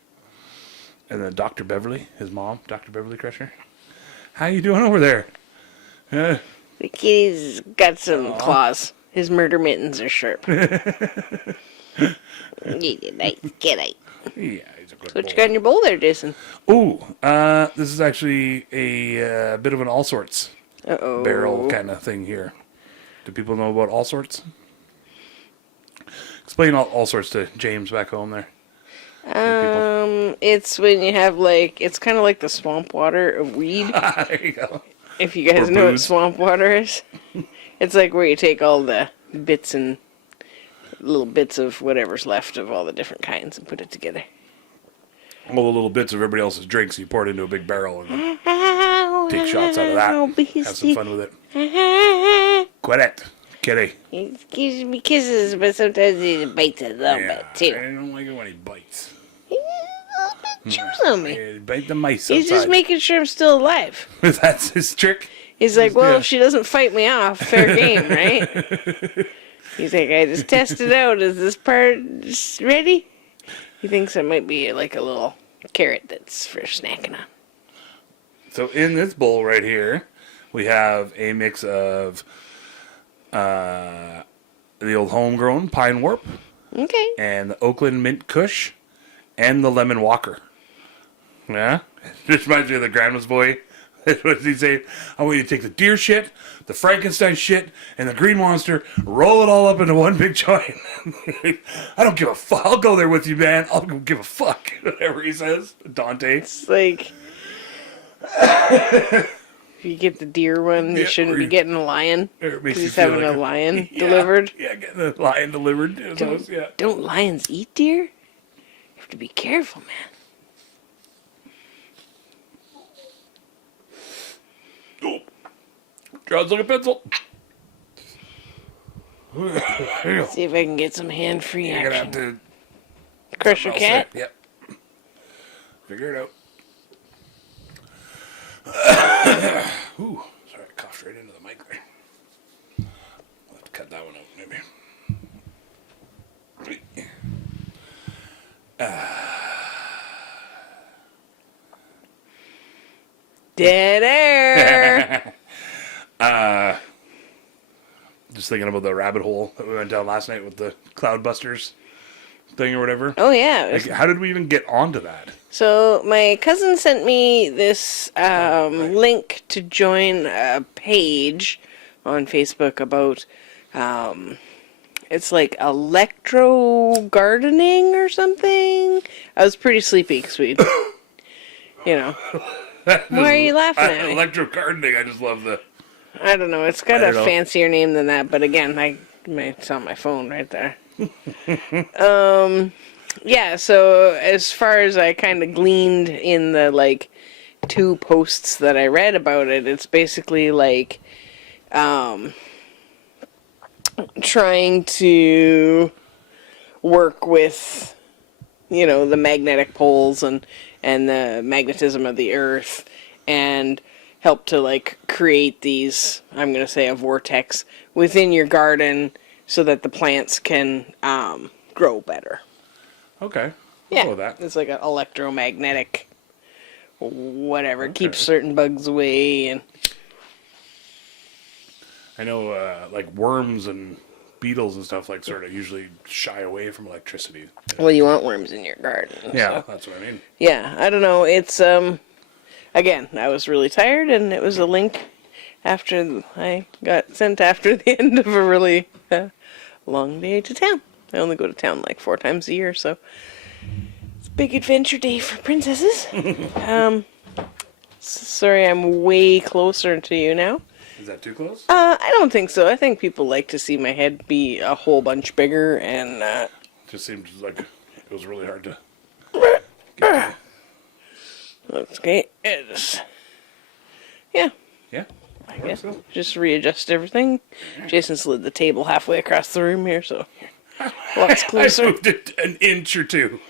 And then Dr. Beverly, his mom, Dr. Beverly Crusher. How you doing over there? The kitty's got some claws. His murder mittens are sharp. He's a nice kitty. Yeah, he's a good What you boy. got in your bowl there, Jason? Ooh, this is actually a bit of an all sorts Uh-oh. barrel kind of thing here. Do people know about all sorts? Explain all sorts to James back home there. It's when you have it's kind of like the swamp water of weed. There you go. If you guys Or know what booze. swamp water is. It's like where you take all the bits and little bits of whatever's left of all the different kinds and put it together. All the little bits of everybody else's drinks, you pour it into a big barrel and then take shots out of that. Have some fun with it. Quit it, kitty. He gives me kisses, but sometimes he bites a little Yeah, bit I too. don't like it when he bites. He a little bit chews on me. Yeah, bite the mice He's outside. just making sure I'm still alive. That's his trick. He's like, well, Yeah. if she doesn't fight me off, fair game, right? He's like, I just tested out. Is this part ready? He thinks it might be like a little carrot that's for snacking on. So in this bowl right here, we have a mix of the old homegrown pine warp Okay. and the Oakland mint kush and the lemon walker. Yeah? This reminds me of the grandma's boy. What does he say? I want you to take the deer shit, the Frankenstein shit, and the green monster, roll it all up into one big joint. I don't give a fuck. I'll go there with you, man. I'll give a fuck. Whatever he says. Dante. It's like, if you get the deer one, you Yeah, shouldn't or be you- getting a lion. Or it makes Because you he's feel having like a lion Yeah, delivered. Yeah, getting the lion delivered. Yeah. Don't lions eat deer? You have to be careful, man. Draws like a pencil. See if I can get some hand-free You're gonna have action. to Crush your cat? Yep. Figure it out. Ooh, sorry, I coughed right into the mic there. Let's cut that one out, maybe. Dead air. Just thinking about the rabbit hole that we went down last night with the cloudbusters thing or whatever. Oh, yeah. Like, how did we even get onto that? So my cousin sent me this link to join a page on Facebook about it's like electro gardening or something. I was pretty sleepy because we, Why are you laughing at me? Electro gardening. I just love the. I don't know. It's got a fancier name than that, but again, it's on my phone right there. Yeah, so as far as I kind of gleaned in the, 2 posts that I read about it, it's basically, trying to work with, the magnetic poles and the magnetism of the Earth, and help to, create these, I'm going to say a vortex, within your garden so that the plants can grow better. Okay. Yeah, I'll go with that. it's like an electromagnetic whatever. Okay. Keeps certain bugs away. And I know, worms and beetles and stuff, sort of usually shy away from electricity. well, you want worms in your garden. Yeah, So. that's what I mean. Yeah, I don't know. It's, again, I was really tired, and it was a link after I got sent after the end of a really long day to town. I only go to town 4 times a year, so it's a big adventure day for princesses. Sorry, I'm way closer to you now. Is that too close? I don't think so. I think people like to see my head be a whole bunch bigger, and It just seemed like it was really hard to get. okay. It's, yeah. Yeah. I guess just readjust everything. Jason slid the table halfway across the room here, so lots I closer. moved it an inch or two.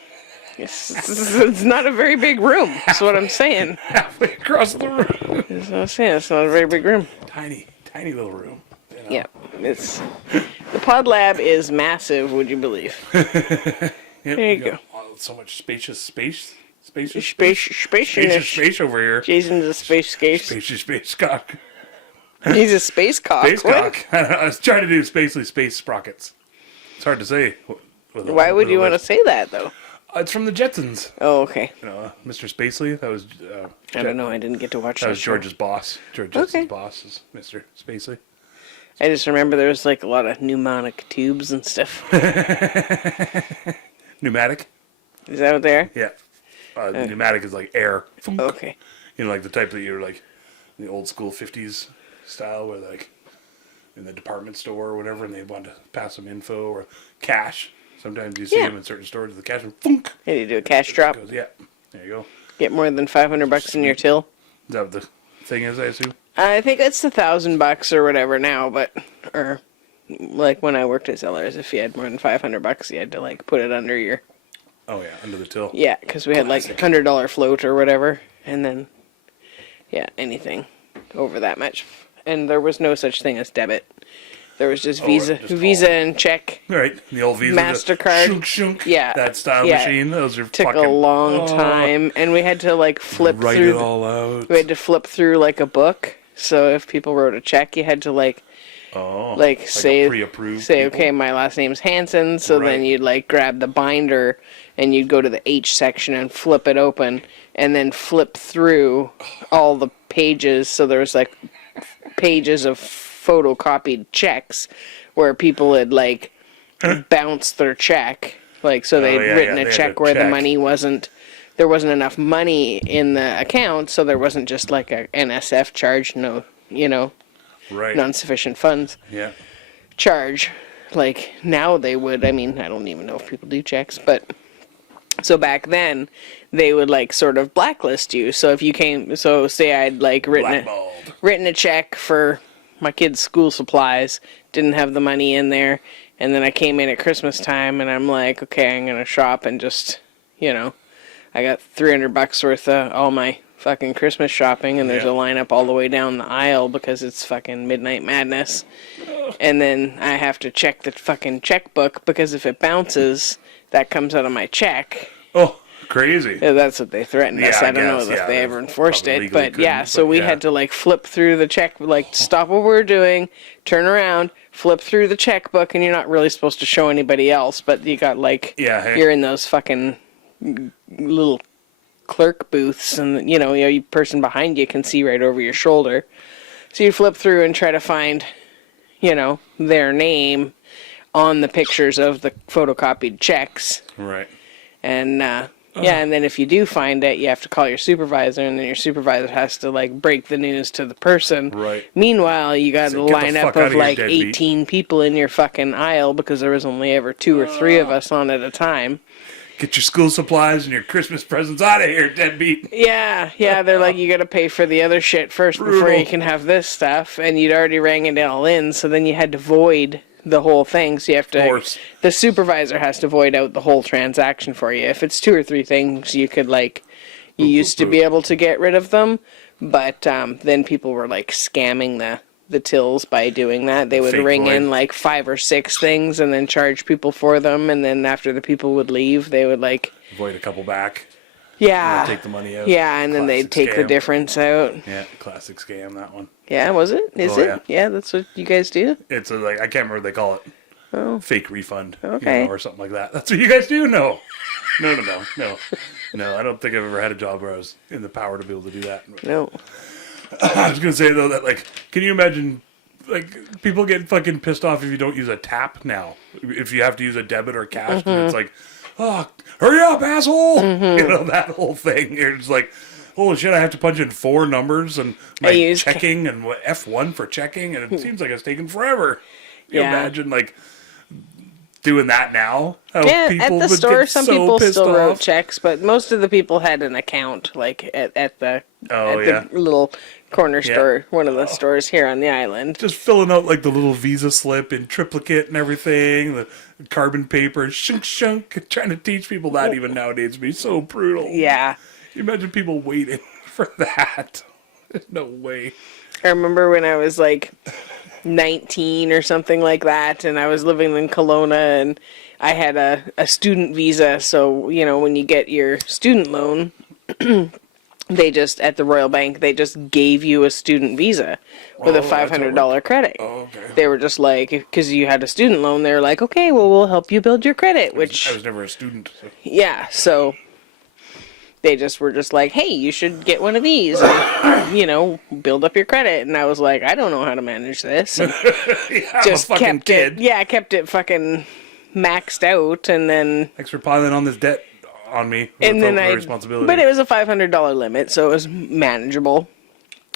It's not a very big room. That's what I'm saying. Halfway across the room. That's what I'm saying. It's not a very big room. Tiny little room. Yeah, it's the pod lab is massive. Would you believe? Yep, There you go. So much spaciousness over here. Jason's a space skate. Space cock. He's a space cock. Space What? cock. I was trying to do space sprockets. It's hard to say. Why would you want to say that though? It's from the Jetsons. Oh, okay. Mr. Spacely. That was. I don't know. I didn't get to watch That was show. George's boss. George Jetson's Okay. boss is Mr. Spacely. I just remember there was a lot of pneumonic tubes and stuff. Pneumatic. Is that what they are? Yeah. Pneumatic is like air. Okay. The type that you're the old school 50s style where in the department store or whatever, and they want to pass some info or cash. Sometimes you see them in certain stores, the cash and funk. Hey, you do a cash drop. Goes, yeah. There you go. Get more than $500 in your till. Is that what the thing is, I assume? I think it's $1,000 or whatever now, or when I worked at Zellers, if you had more than $500, you had to put it under your. Oh yeah, under the till. Yeah, because we had $100 float or whatever, and then anything over that much, and there was no such thing as debit. There was just Visa and check. Right, the old Visa. MasterCard. Shunk, shunk. Yeah. That style Yeah. machine. Those are Took fucking. a long time, and we had to flip Write through. it all out. We had to flip through a book. So if people wrote a check, you had to say a pre-approved. say people. okay, my last name's Hansen. So then Right. you'd grab the binder and you'd go to the H section and flip it open, and then flip through all the pages. So there was pages of photocopied checks where people had bounced their check, so they'd written they a had check to where the check. money wasn't. There wasn't enough money in the account, so there wasn't just a NSF charge, Right. non-sufficient funds Yeah. charge. Now they would. I mean, I don't even know if people do checks, but so back then they would sort of blacklist you. So if you came, say I'd written Blackballed. written a check for my kids' school supplies. Didn't have the money in there. And then I came in at Christmas time, and I'm like, okay, I'm going to shop and just, you know, I got $300 worth of all my fucking Christmas shopping, and there's a lineup all the way down the aisle because it's fucking midnight madness. And then I have to check the fucking checkbook because if it bounces, that comes out of my check. Oh, crazy. Yeah, that's what they threatened us. I don't know if they ever enforced it, but yeah, so we had to like flip through the check, like stop what we're doing, turn around, flip through the checkbook, and you're not really supposed to show anybody else, but you got like, you're in those fucking little clerk booths, and you know, your person behind you can see right over your shoulder. So you flip through and try to find, you know, their name on the pictures of the photocopied checks. Right. And and then if you do find it, you have to call your supervisor, and then your supervisor has to like break the news to the person. Right. Meanwhile, you got a lineup of like 18 people in your fucking aisle because there was only ever 2 or 3 of us on at a time. Get your school supplies and your Christmas presents out of here, deadbeat. Yeah, they're like, you got to pay for the other shit first before you can have this stuff, and you'd already rang it all in, so then you had to void the whole thing, so you have to, the supervisor has to void out the whole transaction for you. If it's 2 or 3 things, you could like, you used to be able to get rid of them, but then people were like scamming the tills by doing that. They would ring in like 5 or 6 things and then charge people for them, and then after the people would leave, they would like void a couple back. Yeah. Take the money out. Yeah, and then they'd take the difference out. Yeah, classic scam, that one. Yeah, was it? Is it? Yeah, that's what you guys do? It's like, I can't remember what they call it. Oh. Fake refund. Okay. You know, or something like that. That's what you guys do? No. No, I don't think I've ever had a job where I was in the power to be able to do that. No. I was going to say, though, that, like, can you imagine, like, people get fucking pissed off if you don't use a tap now. If you have to use a debit or cash, and it's like, oh, hurry up, asshole! You know, that whole thing. You're just like, holy shit, I have to punch in 4 numbers and my checking and F1 for checking, and it seems like it's taking forever. You imagine, like, doing that now? How people at the store, some people still wrote off. checks, but most of the people had an account, like, at the little corner store, one of the stores here on the island. Just filling out, like, the little Visa slip in triplicate and everything, the carbon paper, shunk, trying to teach people that even nowadays would be so brutal. Yeah. You imagine people waiting for that. There's no way. I remember when I was, like, 19 or something like that, and I was living in Kelowna, and I had a student visa, so, you know, when you get your student loan, they just, at the Royal Bank, they just gave you a student visa with a $500 credit. Oh, okay. They were just like, because you had a student loan, they were like, okay, well, we'll help you build your credit, which... I was never a student. So. Yeah, so... They just were just like, hey, you should get one of these and, you know, build up your credit. And I was like, I don't know how to manage this. And just kept it. Yeah, I kept it fucking maxed out. And then... Thanks for piling on this debt on me. And then responsibility. But it was a $500 limit, so it was manageable.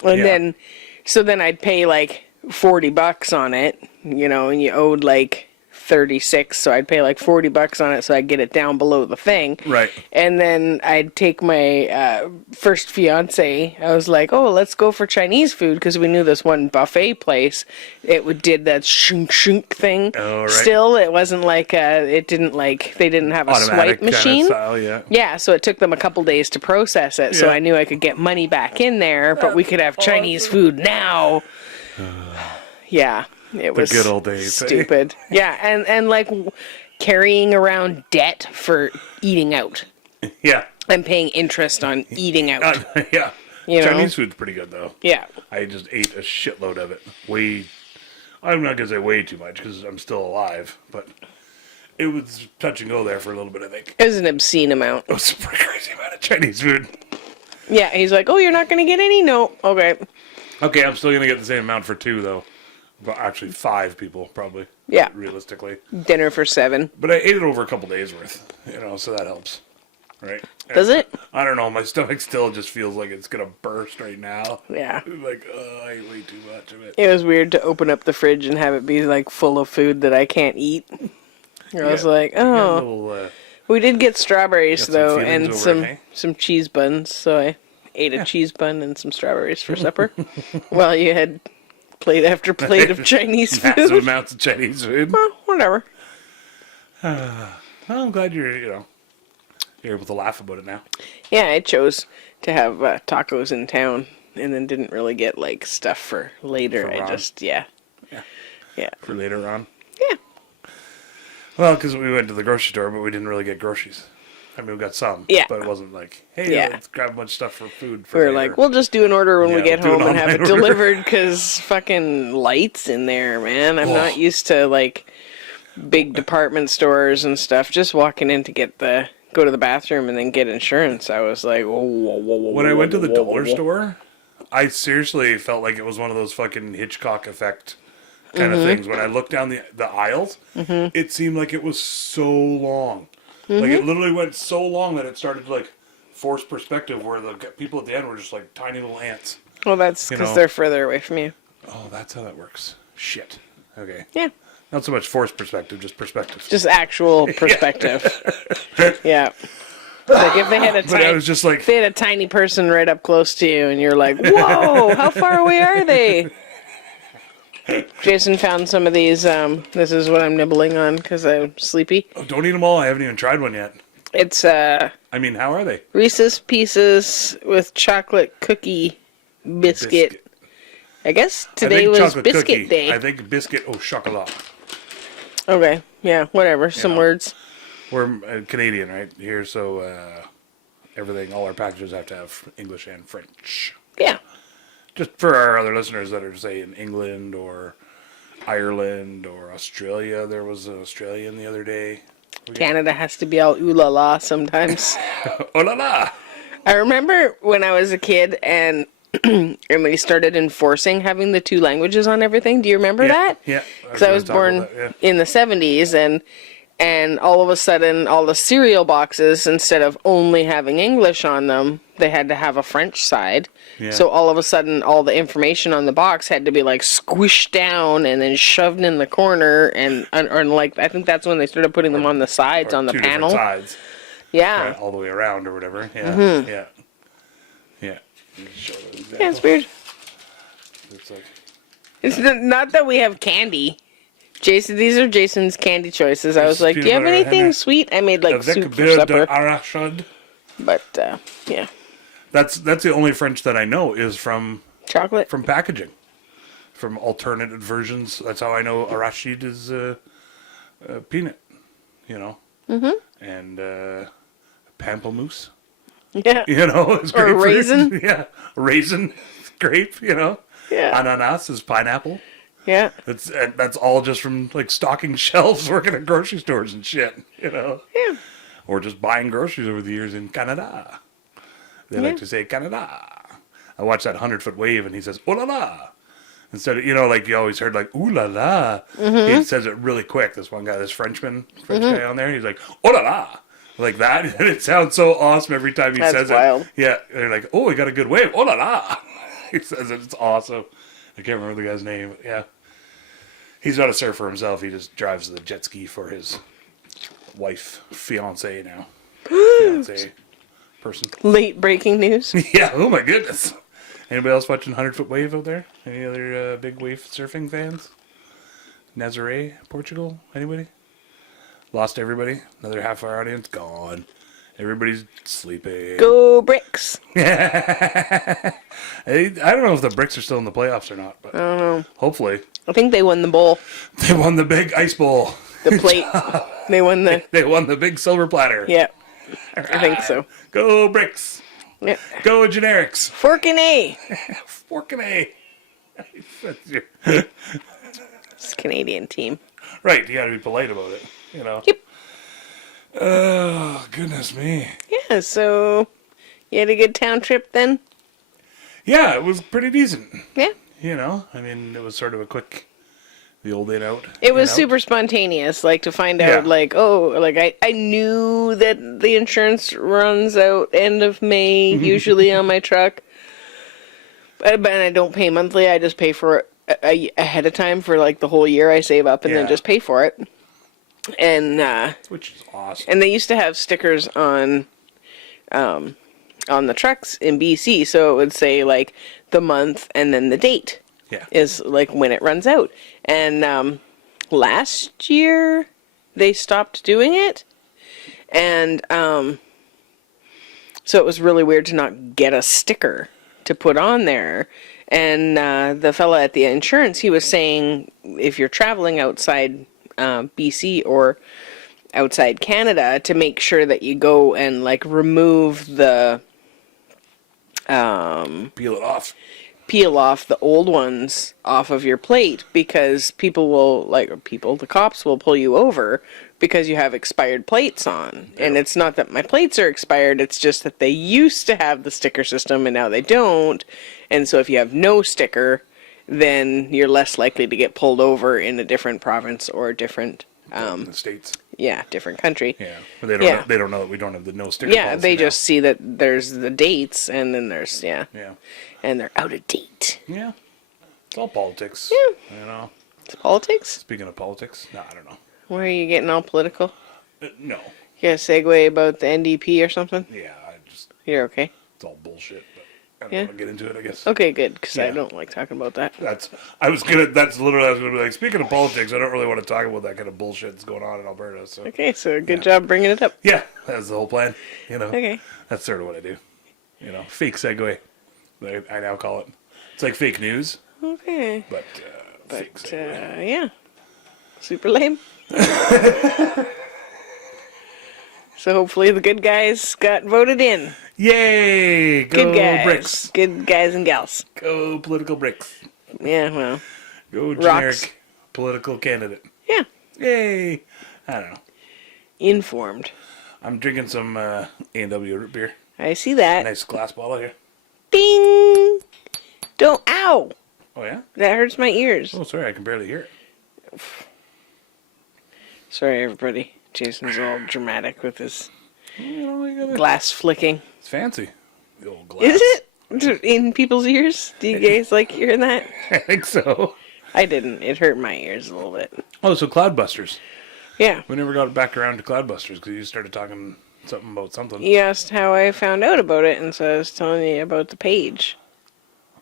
And then... So then I'd pay like $40 on it, you know, and you owed like 36, so I'd pay like $40 on it so I'd get it down below the thing. Right. And then I'd take my first fiance. I was like, oh, let's go for Chinese food, because we knew this one buffet place. It did that shunk thing. Oh, right. Still, it wasn't like they didn't have a automatic swipe machine. Kind of style, yeah, so it took them a couple days to process it. So I knew I could get money back in there, but we could have Chinese food now. Yeah. It was the good old days. Stupid. Yeah, and like carrying around debt for eating out. Yeah. And paying interest on eating out. Yeah. You know? Chinese food's pretty good, though. Yeah. I just ate a shitload of it. I'm not going to say way too much, because I'm still alive, but it was touch and go there for a little bit, I think. It was an obscene amount. It was a pretty crazy amount of Chinese food. Yeah, he's like, oh, you're not going to get any? No. Okay. Okay, I'm still going to get the same amount for 2, though. Well, actually, 5 people, probably. Yeah. Realistically. Dinner for 7. But I ate it over a couple days worth, you know, so that helps. Right? Does it? I don't know. My stomach still just feels like it's going to burst right now. Yeah. Like, I ate way too much of it. It was weird to open up the fridge and have it be, like, full of food that I can't eat. I was like, oh. We did get strawberries, though, and some cheese buns, so I ate a cheese bun and some strawberries for supper while you had Plate after plate of Chinese Massive food. amounts of Chinese food. Well, whatever. Well, I'm glad you're able to laugh about it now. Yeah, I chose to have tacos in town, and then didn't really get like stuff for later. For Ron. Yeah. For later on. Yeah. Well, because we went to the grocery store, but we didn't really get groceries. I mean, we got some. Yeah. But it wasn't like, hey, Yeah. let's grab a bunch of stuff for food. We were like, we'll just do an order when we Yeah, get we'll do home an and have it online order. delivered, because fucking lights in there, man. I'm not used to like big department stores and stuff. Just walking in to go to the bathroom and then get insurance. I was like, whoa. When I went to the dollar store, I seriously felt like it was one of those fucking Hitchcock effect kind of things. When I looked down the aisles, it seemed like it was so long. Like it literally went so long that it started to like force perspective, where the people at the end were just like tiny little ants. Well, that's because they're further away from you. Oh, that's how that works. Shit. Okay. Yeah. Not so much forced perspective, just perspective. Just actual perspective. Yeah. Like if they had But I was just like, if they had a tiny person right up close to you, and you're like, whoa, how far away are they? Jason found some of these. This is what I'm nibbling on because I'm sleepy. oh, don't eat them all. I haven't even tried one yet. It's I mean, how are they? Reese's Pieces with chocolate cookie biscuit. I guess today was chocolate biscuit cookie. day. I think biscuit au chocolat. Okay, yeah, whatever. Some know. words. We're Canadian, right? Here, so everything, all our packages have to have English and French. Yeah. Just for our other listeners that are, say, in England or Ireland or Australia. There was an Australian the other day. Canada has to be all ooh la la sometimes. Oh la la! I remember when I was a kid and and we started enforcing having the two languages on everything. Do you remember that? Yeah. Because I was born in the 70s, and all of a sudden, all the cereal boxes, instead of only having English on them, they had to have a French side. Yeah. So all of a sudden, all the information on the box had to be like squished down and then shoved in the corner, and like I think that's when they started putting them on the sides, on the two panel. different sides, Yeah. right, all the way around or whatever. Yeah. Yeah. Yeah. You can show the example. Yeah, it's weird. It's like, It's not that we have candy. Jason, these are Jason's candy choices. I was like, do you have peanut butter anything and sweet? I made like avec soup for beurre supper. d'arachide. But, yeah. That's the only French that I know is from Chocolate? packaging, from alternative versions. That's how I know arachide is peanut, you know, and pamplemousse, Yeah. you know, is Or grapefruit. raisin. Yeah, raisin, grape, you know. Yeah. Ananas is pineapple. Yeah. That's all just from like stocking shelves, working at grocery stores and shit, you know. Yeah. Or just buying groceries over the years in Canada. They like to say Canada. I watched that 100-foot wave and he says, oh la la. Instead of, you know, like you always heard like, ooh la la. He says it really quick. This one guy, this French guy on there, he's like, oh la la. Like that. And it sounds so awesome every time he says wild. it. Yeah. And they're like, oh, we got a good wave. Oh la la. He says it. It's awesome. I can't remember the guy's name. But yeah. He's not a surfer himself. He just drives the jet ski for his wife, fiance now. Fiance person. Late breaking news. Yeah, oh my goodness. Anybody else watching 100-foot wave out there? Any other big wave surfing fans? Nazaré, Portugal? Anybody? Lost everybody? Another half of our audience? Gone. Everybody's sleeping. Go Bricks. I don't know if the Bricks are still in the playoffs or not, but I don't know. hopefully. I think they won the bowl. They won the big ice bowl. The plate. They won the... They won the big silver platter. Yeah. I think so. Go Bricks. Yeah. Go Generics. Fork and A. Fork and A. It's a Canadian team. Right, you gotta be polite about it, you know. Yep. Oh, goodness me. Yeah, so you had a good town trip then? Yeah, it was pretty decent. Yeah. You know, I mean, it was sort of a quick, the old in out. It was in out. super spontaneous, like to find out, Yeah. like, oh, like I knew that the insurance runs out end of May, usually on my truck. But I don't pay monthly, I just pay for it ahead of time for like the whole year. I save up and then Yeah. just pay for it. And Which is awesome. and they used to have stickers on the trucks in BC, so it would say like the month and then the date Yeah. is like when it runs out. And last year they stopped doing it. And so it was really weird to not get a sticker to put on there. And the fella at the insurance, he was saying if you're traveling outside BC or outside Canada, to make sure that you go and like remove the peel off the old ones off of your plate, because the cops will pull you over because you have expired plates on. Yep. And it's not that my plates are expired, it's just that they used to have the sticker system and now they don't. And so if you have no sticker, then you're less likely to get pulled over in a different province or a different in the States. Yeah, different country. Yeah, but they don't know that we don't have the no sticker. Yeah, they just see that there's the dates, and then there's and they're out of date. Yeah, it's all politics. Yeah, you know, it's politics. Speaking of politics, no, I don't know. Why are you getting all political? No. You got a segue about the NDP or something? Yeah, You're okay. It's all bullshit. I don't want to get into it, I guess. Okay, good, because I don't like talking about that. That's literally I was gonna be like, speaking of politics, I don't really want to talk about that kind of bullshit that's going on in Alberta. So okay, so good job bringing it up. Yeah, that's the whole plan. You know. Okay. That's sort of what I do. You know, fake segue. I now call it. It's like fake news. Okay. But fake segue. Yeah. Super lame. So hopefully the good guys got voted in. Yay! Go good guys. Bricks. Good guys and gals. Go political bricks. Yeah, well. Go generic political candidate. Yeah. Yay! I don't know. Informed. I'm drinking some A&W root beer. I see that. Nice glass bottle here. Ding! Don't, ow! Oh, yeah? That hurts my ears. Oh, sorry, I can barely hear it. Sorry, everybody. Jason's all dramatic with his glass flicking. It's fancy. The old glass. Is it? In people's ears? Do you guys like hearing that? I think so. I didn't. It hurt my ears a little bit. Oh, so cloudbusters. Yeah. We never got back around to cloudbusters because you started talking something about something. You asked how I found out about it, and so I was telling you about the page.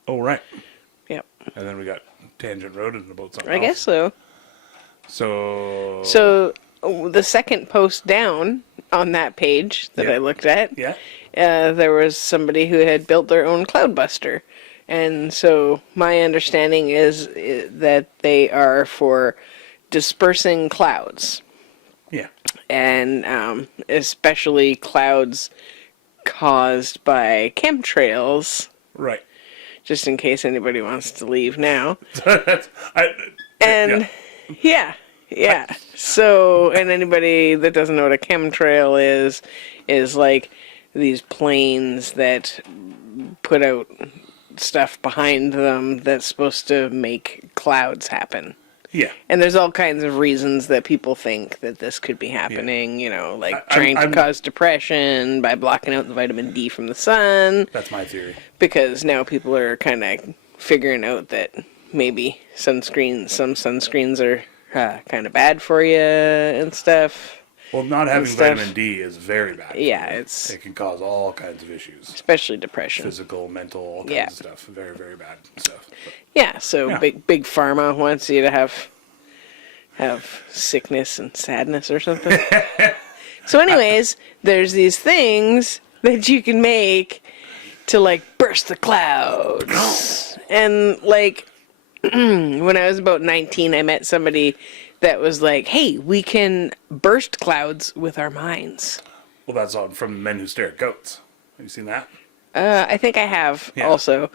Oh, right. Yep. And then we got Tangent Road and about something I guess so. So the second post down on that page that I looked at, there was somebody who had built their own cloudbuster. And so my understanding is that they are for dispersing clouds. Yeah. And especially clouds caused by chemtrails. Right. Just in case anybody wants to leave now. Yeah. So, and anybody that doesn't know what a chemtrail is like these planes that put out stuff behind them that's supposed to make clouds happen. Yeah. And there's all kinds of reasons that people think that this could be happening, you know, like trying to cause depression by blocking out the vitamin D from the sun. That's my theory. Because now people are kind of figuring out that maybe some sunscreens are kind of bad for you and stuff. Well, not having vitamin D is very bad. Yeah, it can cause all kinds of issues. Especially depression. Physical, mental, all kinds of stuff. Very, very bad stuff. But, big pharma wants you to have sickness and sadness or something. So anyways, there's these things that you can make to like burst the clouds. And like when I was about 19, I met somebody that was like, hey, we can burst clouds with our minds. Well, that's all from Men Who Stare at Goats. Have you seen that? I think I have also.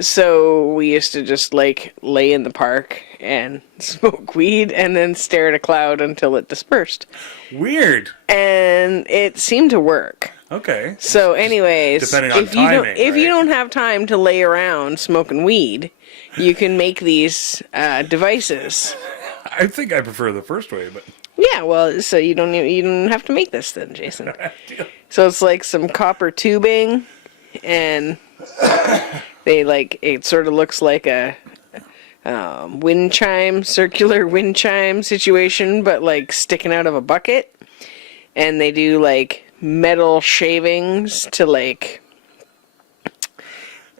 So we used to just like lay in the park and smoke weed and then stare at a cloud until it dispersed. Weird. And it seemed to work. Okay. So anyways, depending on timing, if you don't have time to lay around smoking weed, you can make these devices. I think I prefer the first way, but yeah, well, so you don't have to make this then, Jason. So it's like some copper tubing, and it sort of looks like a wind chime, circular wind chime situation, but like sticking out of a bucket. And they do like metal shavings to like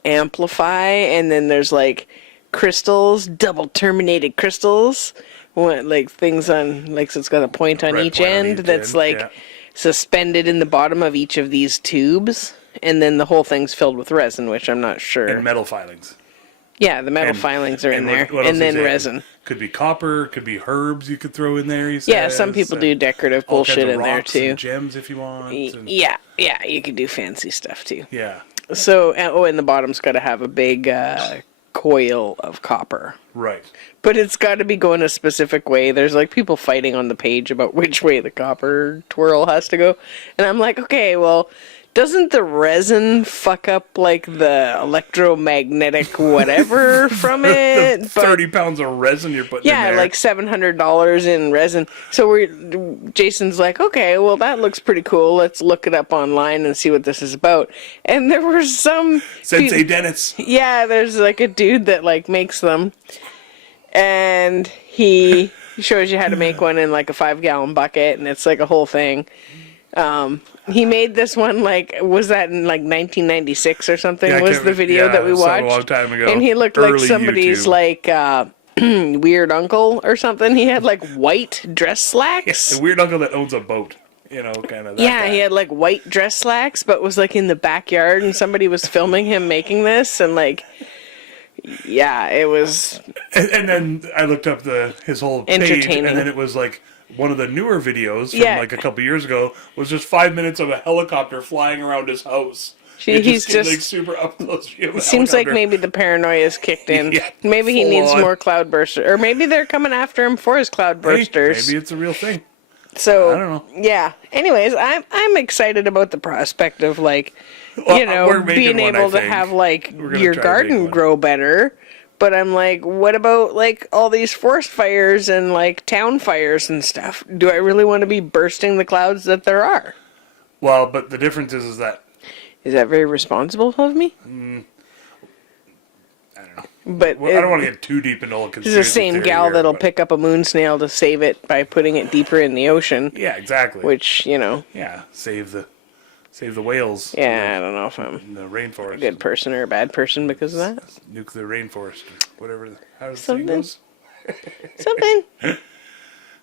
amplify, and then there's like crystals, double terminated crystals. Like things on, like, so it's got a point on each end that's like suspended in the bottom of each of these tubes. And then the whole thing's filled with resin, which I'm not sure. And metal filings. Yeah, the metal filings are in there. And then resin. Could be copper, could be herbs you could throw in there, he says. Yeah, some people do decorative bullshit in there too. And gems if you want. Yeah, you could do fancy stuff too. Yeah. So, and the bottom's got to have a big coil of copper. Right. But it's got to be going a specific way. There's like people fighting on the page about which way the copper twirl has to go. And I'm like, okay, well, doesn't the resin fuck up like the electromagnetic whatever from it? The 30 pounds of resin you're putting in there. Yeah, like $700 in resin. So Jason's like, okay, well that looks pretty cool. Let's look it up online and see what this is about. And there was some Sensei Dennis. Yeah, there's like a dude that like makes them. And he shows you how to make one in like a 5-gallon bucket, and it's like a whole thing. He made this one, like, was that in like 1996 or something? Yeah, was the video that we watched? A long time ago. And he looked like somebody's YouTube. Like weird uncle or something. He had like white dress slacks. Yeah, the weird uncle that owns a boat. You know, kind of. Yeah, he had like white dress slacks, but was like in the backyard, and somebody was filming him making this, and like. Yeah, it was. And then I looked up his whole page, and then it was like one of the newer videos from like a couple years ago was just 5 minutes of a helicopter flying around his house. He's just like super up close view of a seems helicopter. like maybe the paranoia is kicked in. Yeah, maybe he needs more cloudbusters, or maybe they're coming after him for his cloudbusters. Maybe it's a real thing. So I don't know. Yeah. Anyways, I'm excited about the prospect of like. Being able to have like your garden grow better. But I'm like, what about like all these forest fires and like town fires and stuff? Do I really want to be bursting the clouds that there are? Well, but the difference is that. Is that very responsible of me? I don't know. But I don't want to get too deep into all conspiracy. This is the same gal that'll pick up a moon snail to save it by putting it deeper in the ocean. Yeah, exactly. Which, Yeah, save the whales. Yeah, I don't know if I'm in the rainforest. A good person or a bad person because of that. Nuke the rainforest, or whatever. How does Something. the saying goes? Something.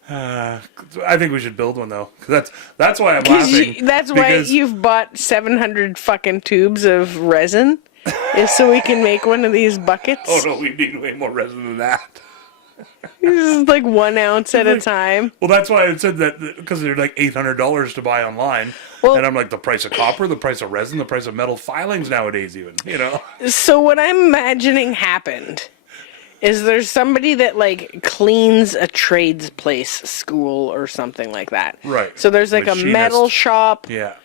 I think we should build one though, because that's why I'm laughing. That's why you've bought 700 fucking tubes of resin, is so we can make one of these buckets. Oh no, we need way more resin than that. This is like 1 ounce at a time. Well, that's why I said that, because they're like $800 to buy online. Well, and I'm like, the price of copper, the price of resin, the price of metal filings nowadays even, So what I'm imagining happened is there's somebody that like cleans a trades place school or something like that. Right. So there's like machinist. A metal shop. Yeah.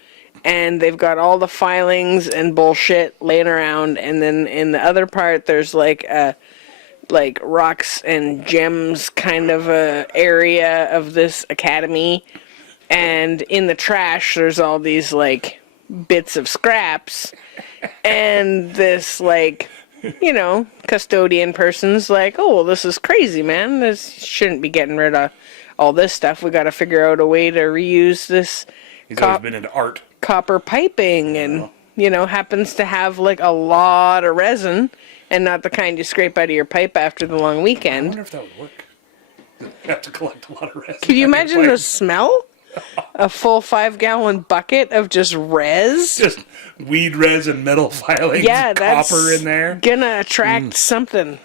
And they've got all the filings and bullshit laying around. And then in the other part, there's like a... like rocks and gems kind of a area of this academy, and in the trash there's all these like bits of scraps, and this like custodian person's like, oh well, this is crazy, man, this shouldn't be getting rid of all this stuff, we got to figure out a way to reuse this. He's always been into art, copper piping, and happens to have like a lot of resin. And not the kind you scrape out of your pipe after the long weekend. I wonder if that would work. You have to collect a lot of resin. Can you imagine the smell? A full 5-gallon bucket of just res? Just weed res and metal filings. Yeah, that's copper in there. Gonna attract something.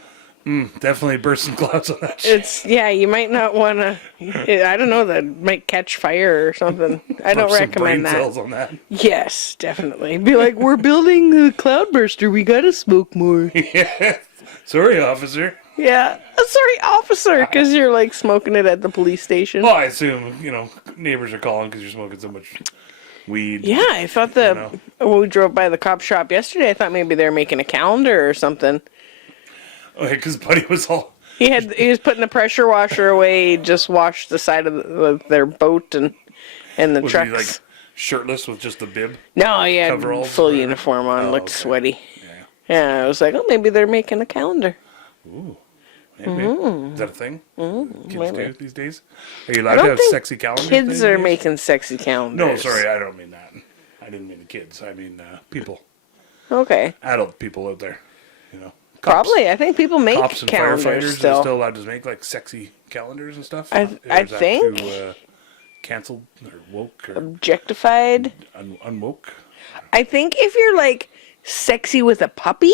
Definitely burst some clouds on that shit. You might not want to. I don't know, that might catch fire or something. I don't recommend that. Cells on that. Yes, definitely. Be like, we're building a cloudbuster. We gotta smoke more. Yeah. Sorry, officer. Yeah. Sorry, officer, because you're like smoking it at the police station. Well, I assume neighbors are calling because you're smoking so much weed. Yeah, I thought when we drove by the cop shop yesterday, I thought maybe they were making a calendar or something. Okay, because Buddy was all... He was putting the pressure washer away. He just washed the side of their boat and the was trucks. He like shirtless with just the bib? No, he had full uniform on. Looked sweaty. Yeah, I was like, oh, maybe they're making a calendar. Ooh. Maybe. Is that a thing? Kids do these days? Are you allowed to have sexy calendars? Kids are making sexy calendars. No, sorry, I don't mean that. I didn't mean the kids. I mean people. Okay. Adult people out there. Probably. I think people make Cops and calendars firefighters still. are still allowed to make like sexy calendars and stuff. I Or is that think. too, canceled or woke or Objectified. unwoke. I think if you're like sexy with a puppy,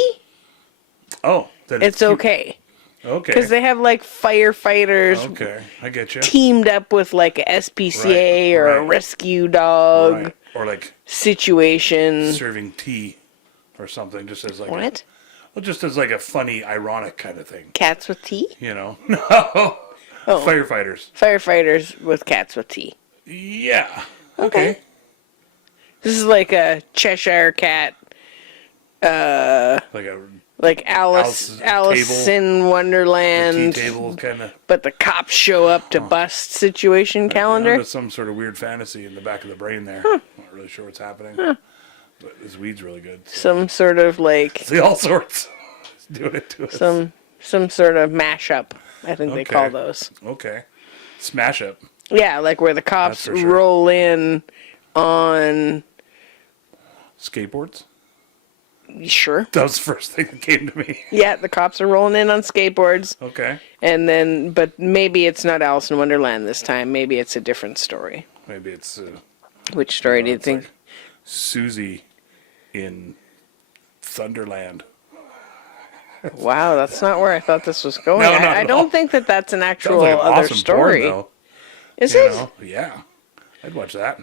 Oh, then it's cute. okay. Okay. Because they have like firefighters Okay, I get you. teamed up with like a SPCA or a right. rescue dog Right. Or like situation. serving tea or something, just as like What? well, just as like a funny, ironic kind of thing. Cats with tea? You know? No. Oh. Firefighters. Firefighters with cats with tea. Yeah. Okay. This is like a Cheshire cat, Like a like Alice table. in tea Wonderland, table kind of. but the cops show up to bust situation calendar. There's some sort of weird fantasy in the back of the brain there. Not really sure what's happening. But this weed's really good. So. Some sort of like See all sorts. Doing it to us. some sort of mashup. I think they call Okay. those. Okay. Smash up. Yeah, like where the cops That's for sure. roll in on. Skateboards. Sure. That was the first thing that came to me. Yeah, the cops are rolling in on skateboards, Okay. and then, but maybe it's not Alice in Wonderland this time. Maybe it's a different story. Maybe it's Which story do you it's think? like Susie in Thunderland. Wow, that's not where I thought this was going. No, not I at don't all. think that's an Sounds actual like an other awesome story. porn, though. Is You it? know? Yeah. I'd watch that.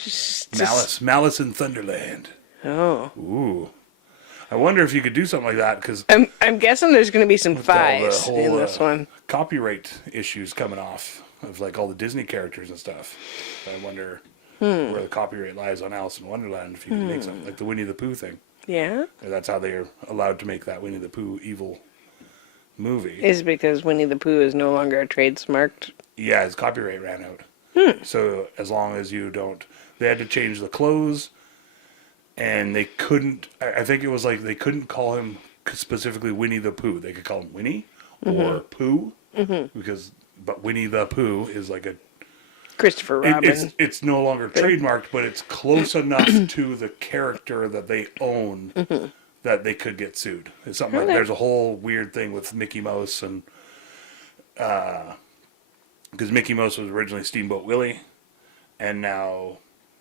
Just- Malice in Thunderland. Oh, Ooh. I wonder if you could do something like that because I'm guessing there's going to be some all the thighs in whole this one. copyright issues coming off of like all the Disney characters and stuff. I wonder where the copyright lies on Alice in Wonderland if you could make something like the Winnie the Pooh thing. Yeah, Or that's how they're allowed to make that Winnie the Pooh evil movie. is because Winnie the Pooh is no longer a trademarked. Yeah, his copyright ran out. So as long as you don't, they had to change the clothes, and they couldn't. I think it was like they couldn't call him specifically Winnie the Pooh. They could call him Winnie or Pooh because, but Winnie the Pooh is like a. Christopher Robin. It's no longer trademarked, but it's close enough to the character that they own that they could get sued. It's something like Okay. there's a whole weird thing with Mickey Mouse and because Mickey Mouse was originally Steamboat Willie, and now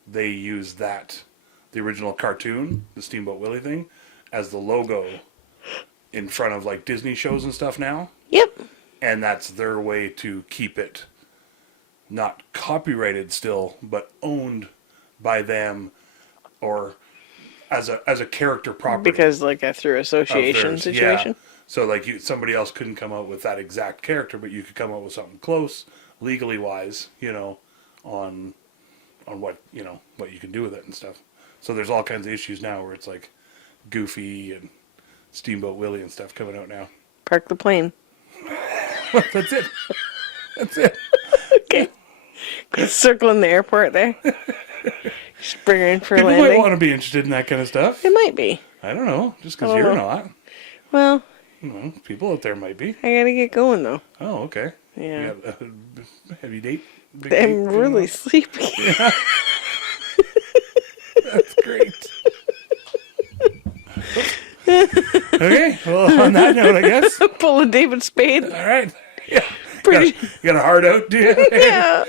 they use that the original cartoon, the Steamboat Willie thing, as the logo in front of like Disney shows and stuff now, Yep. and that's their way to keep it not copyrighted still, but owned by them or as a character property. Because like a through of association theirs. situation. Yeah. So like somebody else couldn't come out with that exact character, but you could come up with something close, legally wise, on what what you can do with it and stuff. So there's all kinds of issues now where it's like Goofy and Steamboat Willie and stuff coming out now. Park the plane. That's it. That's it. Okay. Circling the airport there. Just bring her in for a People might landing. want to be interested in that kind of stuff. It might be. I don't know. Just because I don't you're know. not. Well, People out there might be. I gotta get going though. Oh, okay. Yeah. You got a heavy date? Big I'm date coming really up? sleepy. That's great. Okay, well, on that note, I guess. Pull a David Spade. All right. Yeah. Pretty. You got a heart out, do you? Yeah.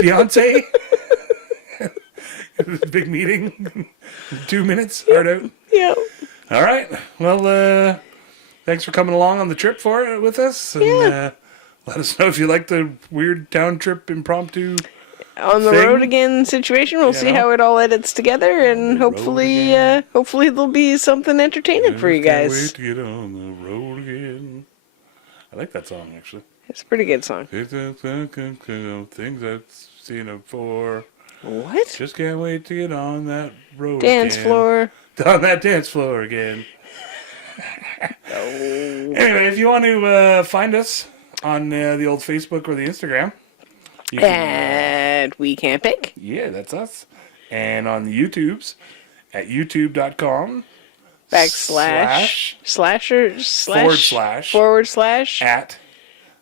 Beyonce? Big meeting. 2 minutes, heart out. Yeah. All right. Well, thanks for coming along on the trip with us. And, let us know if you like the weird town trip impromptu. On the thing. road again situation. We'll see know? how it all edits together, and hopefully, hopefully there'll be something entertaining for you Can't guys. wait to get on the road again. I like that song, actually. It's a pretty good song. Things I've seen before. What? Just can't wait to get on that road Dance again. floor. On that dance floor again. Anyway, if you want to find us on the old Facebook or the Instagram, you can, And we can't pick. yeah, that's us. And on the YouTubes at youtube.com forward slash at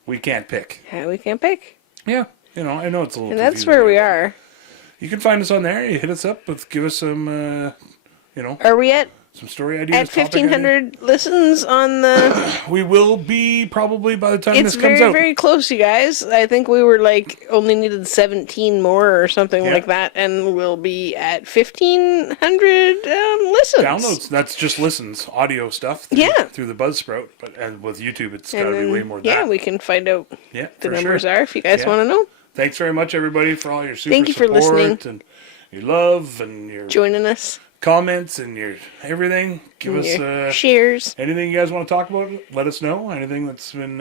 we can't pick. we can't pick. Yeah, I know it's a little And that's confusing where we there, are. but you can find us on there. You hit us up, give us some, Are we at some story ideas. At topic ideas. 1,500 listens on the... We will be probably by the time It's this comes very, out. very close, you guys. I think we were like only needed 17 more or something Yeah. like that, and we'll be at 1,500 listens. Downloads. That's just listens, audio stuff. Through the Buzzsprout, and with YouTube, it's got to be way more than that. Yeah, we can find out Yeah, the for numbers sure. are if you guys want to know. Thanks very much, everybody, for all your super Thank you for support listening. and your love and your Joining us. comments and your everything. Give and us your shares. anything you guys want to talk about. Let us know. Anything that's been,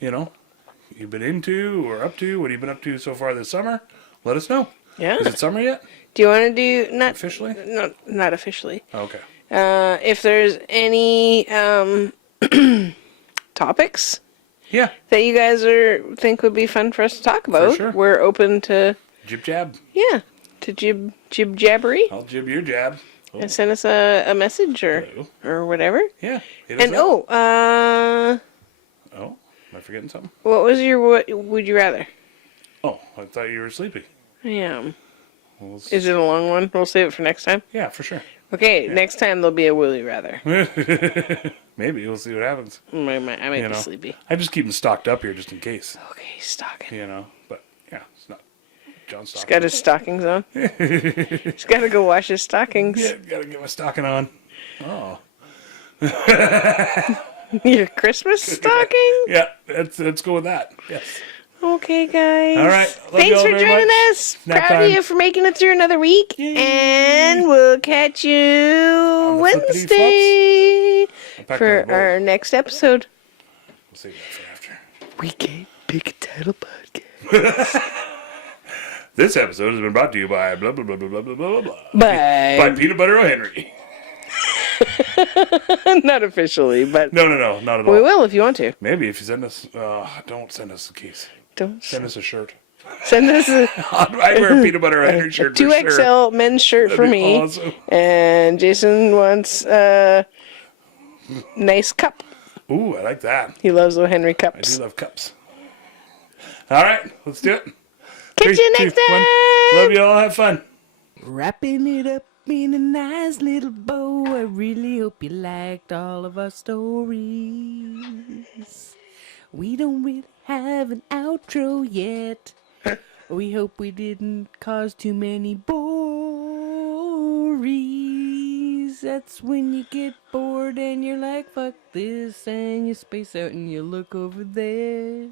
you've been into or up to. What have you been up to so far this summer? Let us know. Yeah. Is it summer yet? Do you want to do not Officially? No, not officially. Okay. If there's any topics Yeah. that you guys think would be fun for us to talk about, sure. we're open to Jib jab. to jib jabbery. I'll jib your jab. Oh. And send us a message Hello. or whatever. Yeah. hit us And up. oh, am I forgetting something? what was your what would you rather? Oh, I thought you were sleepy. I am. Well, Is it a long one? We'll save it for next time. yeah, for sure. Okay, next time there'll be a would you rather. Maybe we'll see what happens. I might be sleepy. I just keep them stocked up here just in case. Okay, stocking. But yeah, it's not John He's stocking. got his stockings on. He's got to go wash his stockings. Yeah, gotta get my stocking on. Oh, Your Christmas stocking? yeah. Let's go with that. Yes. Okay, guys. All right. Love Thanks y'all for very joining much. us. Snack Proud of time. you for making it through another week. Yay. And we'll catch you the Wednesday I'll pack for my bowl. our next episode. We'll save that for after. We can't pick a title podcast. This episode has been brought to you by blah blah blah blah blah blah blah blah. Bye. By Peanut Butter O'Henry. Not officially, but No, not at all. we will if you want to. Maybe if you send us, don't send us a case. Don't Send us a shirt. send us a I wear a Peanut Butter O'Henry shirt. for 2XL sure. men's shirt That'd for be me. awesome. And Jason wants a nice cup. Ooh, I like that. He loves O. Henry I cups. do love cups. All right, let's do it. Catch 3, you 2, next 1. time. Love you all. Have fun. Wrapping it up in a nice little bow. I really hope you liked all of our stories. We don't really have an outro yet. We hope we didn't cause too many bories. That's when you get bored and you're like, fuck this, and you space out and you look over there.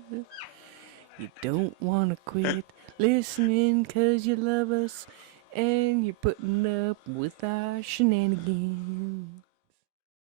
You don't want to quit listening 'cause you love us and you're putting up with our shenanigans.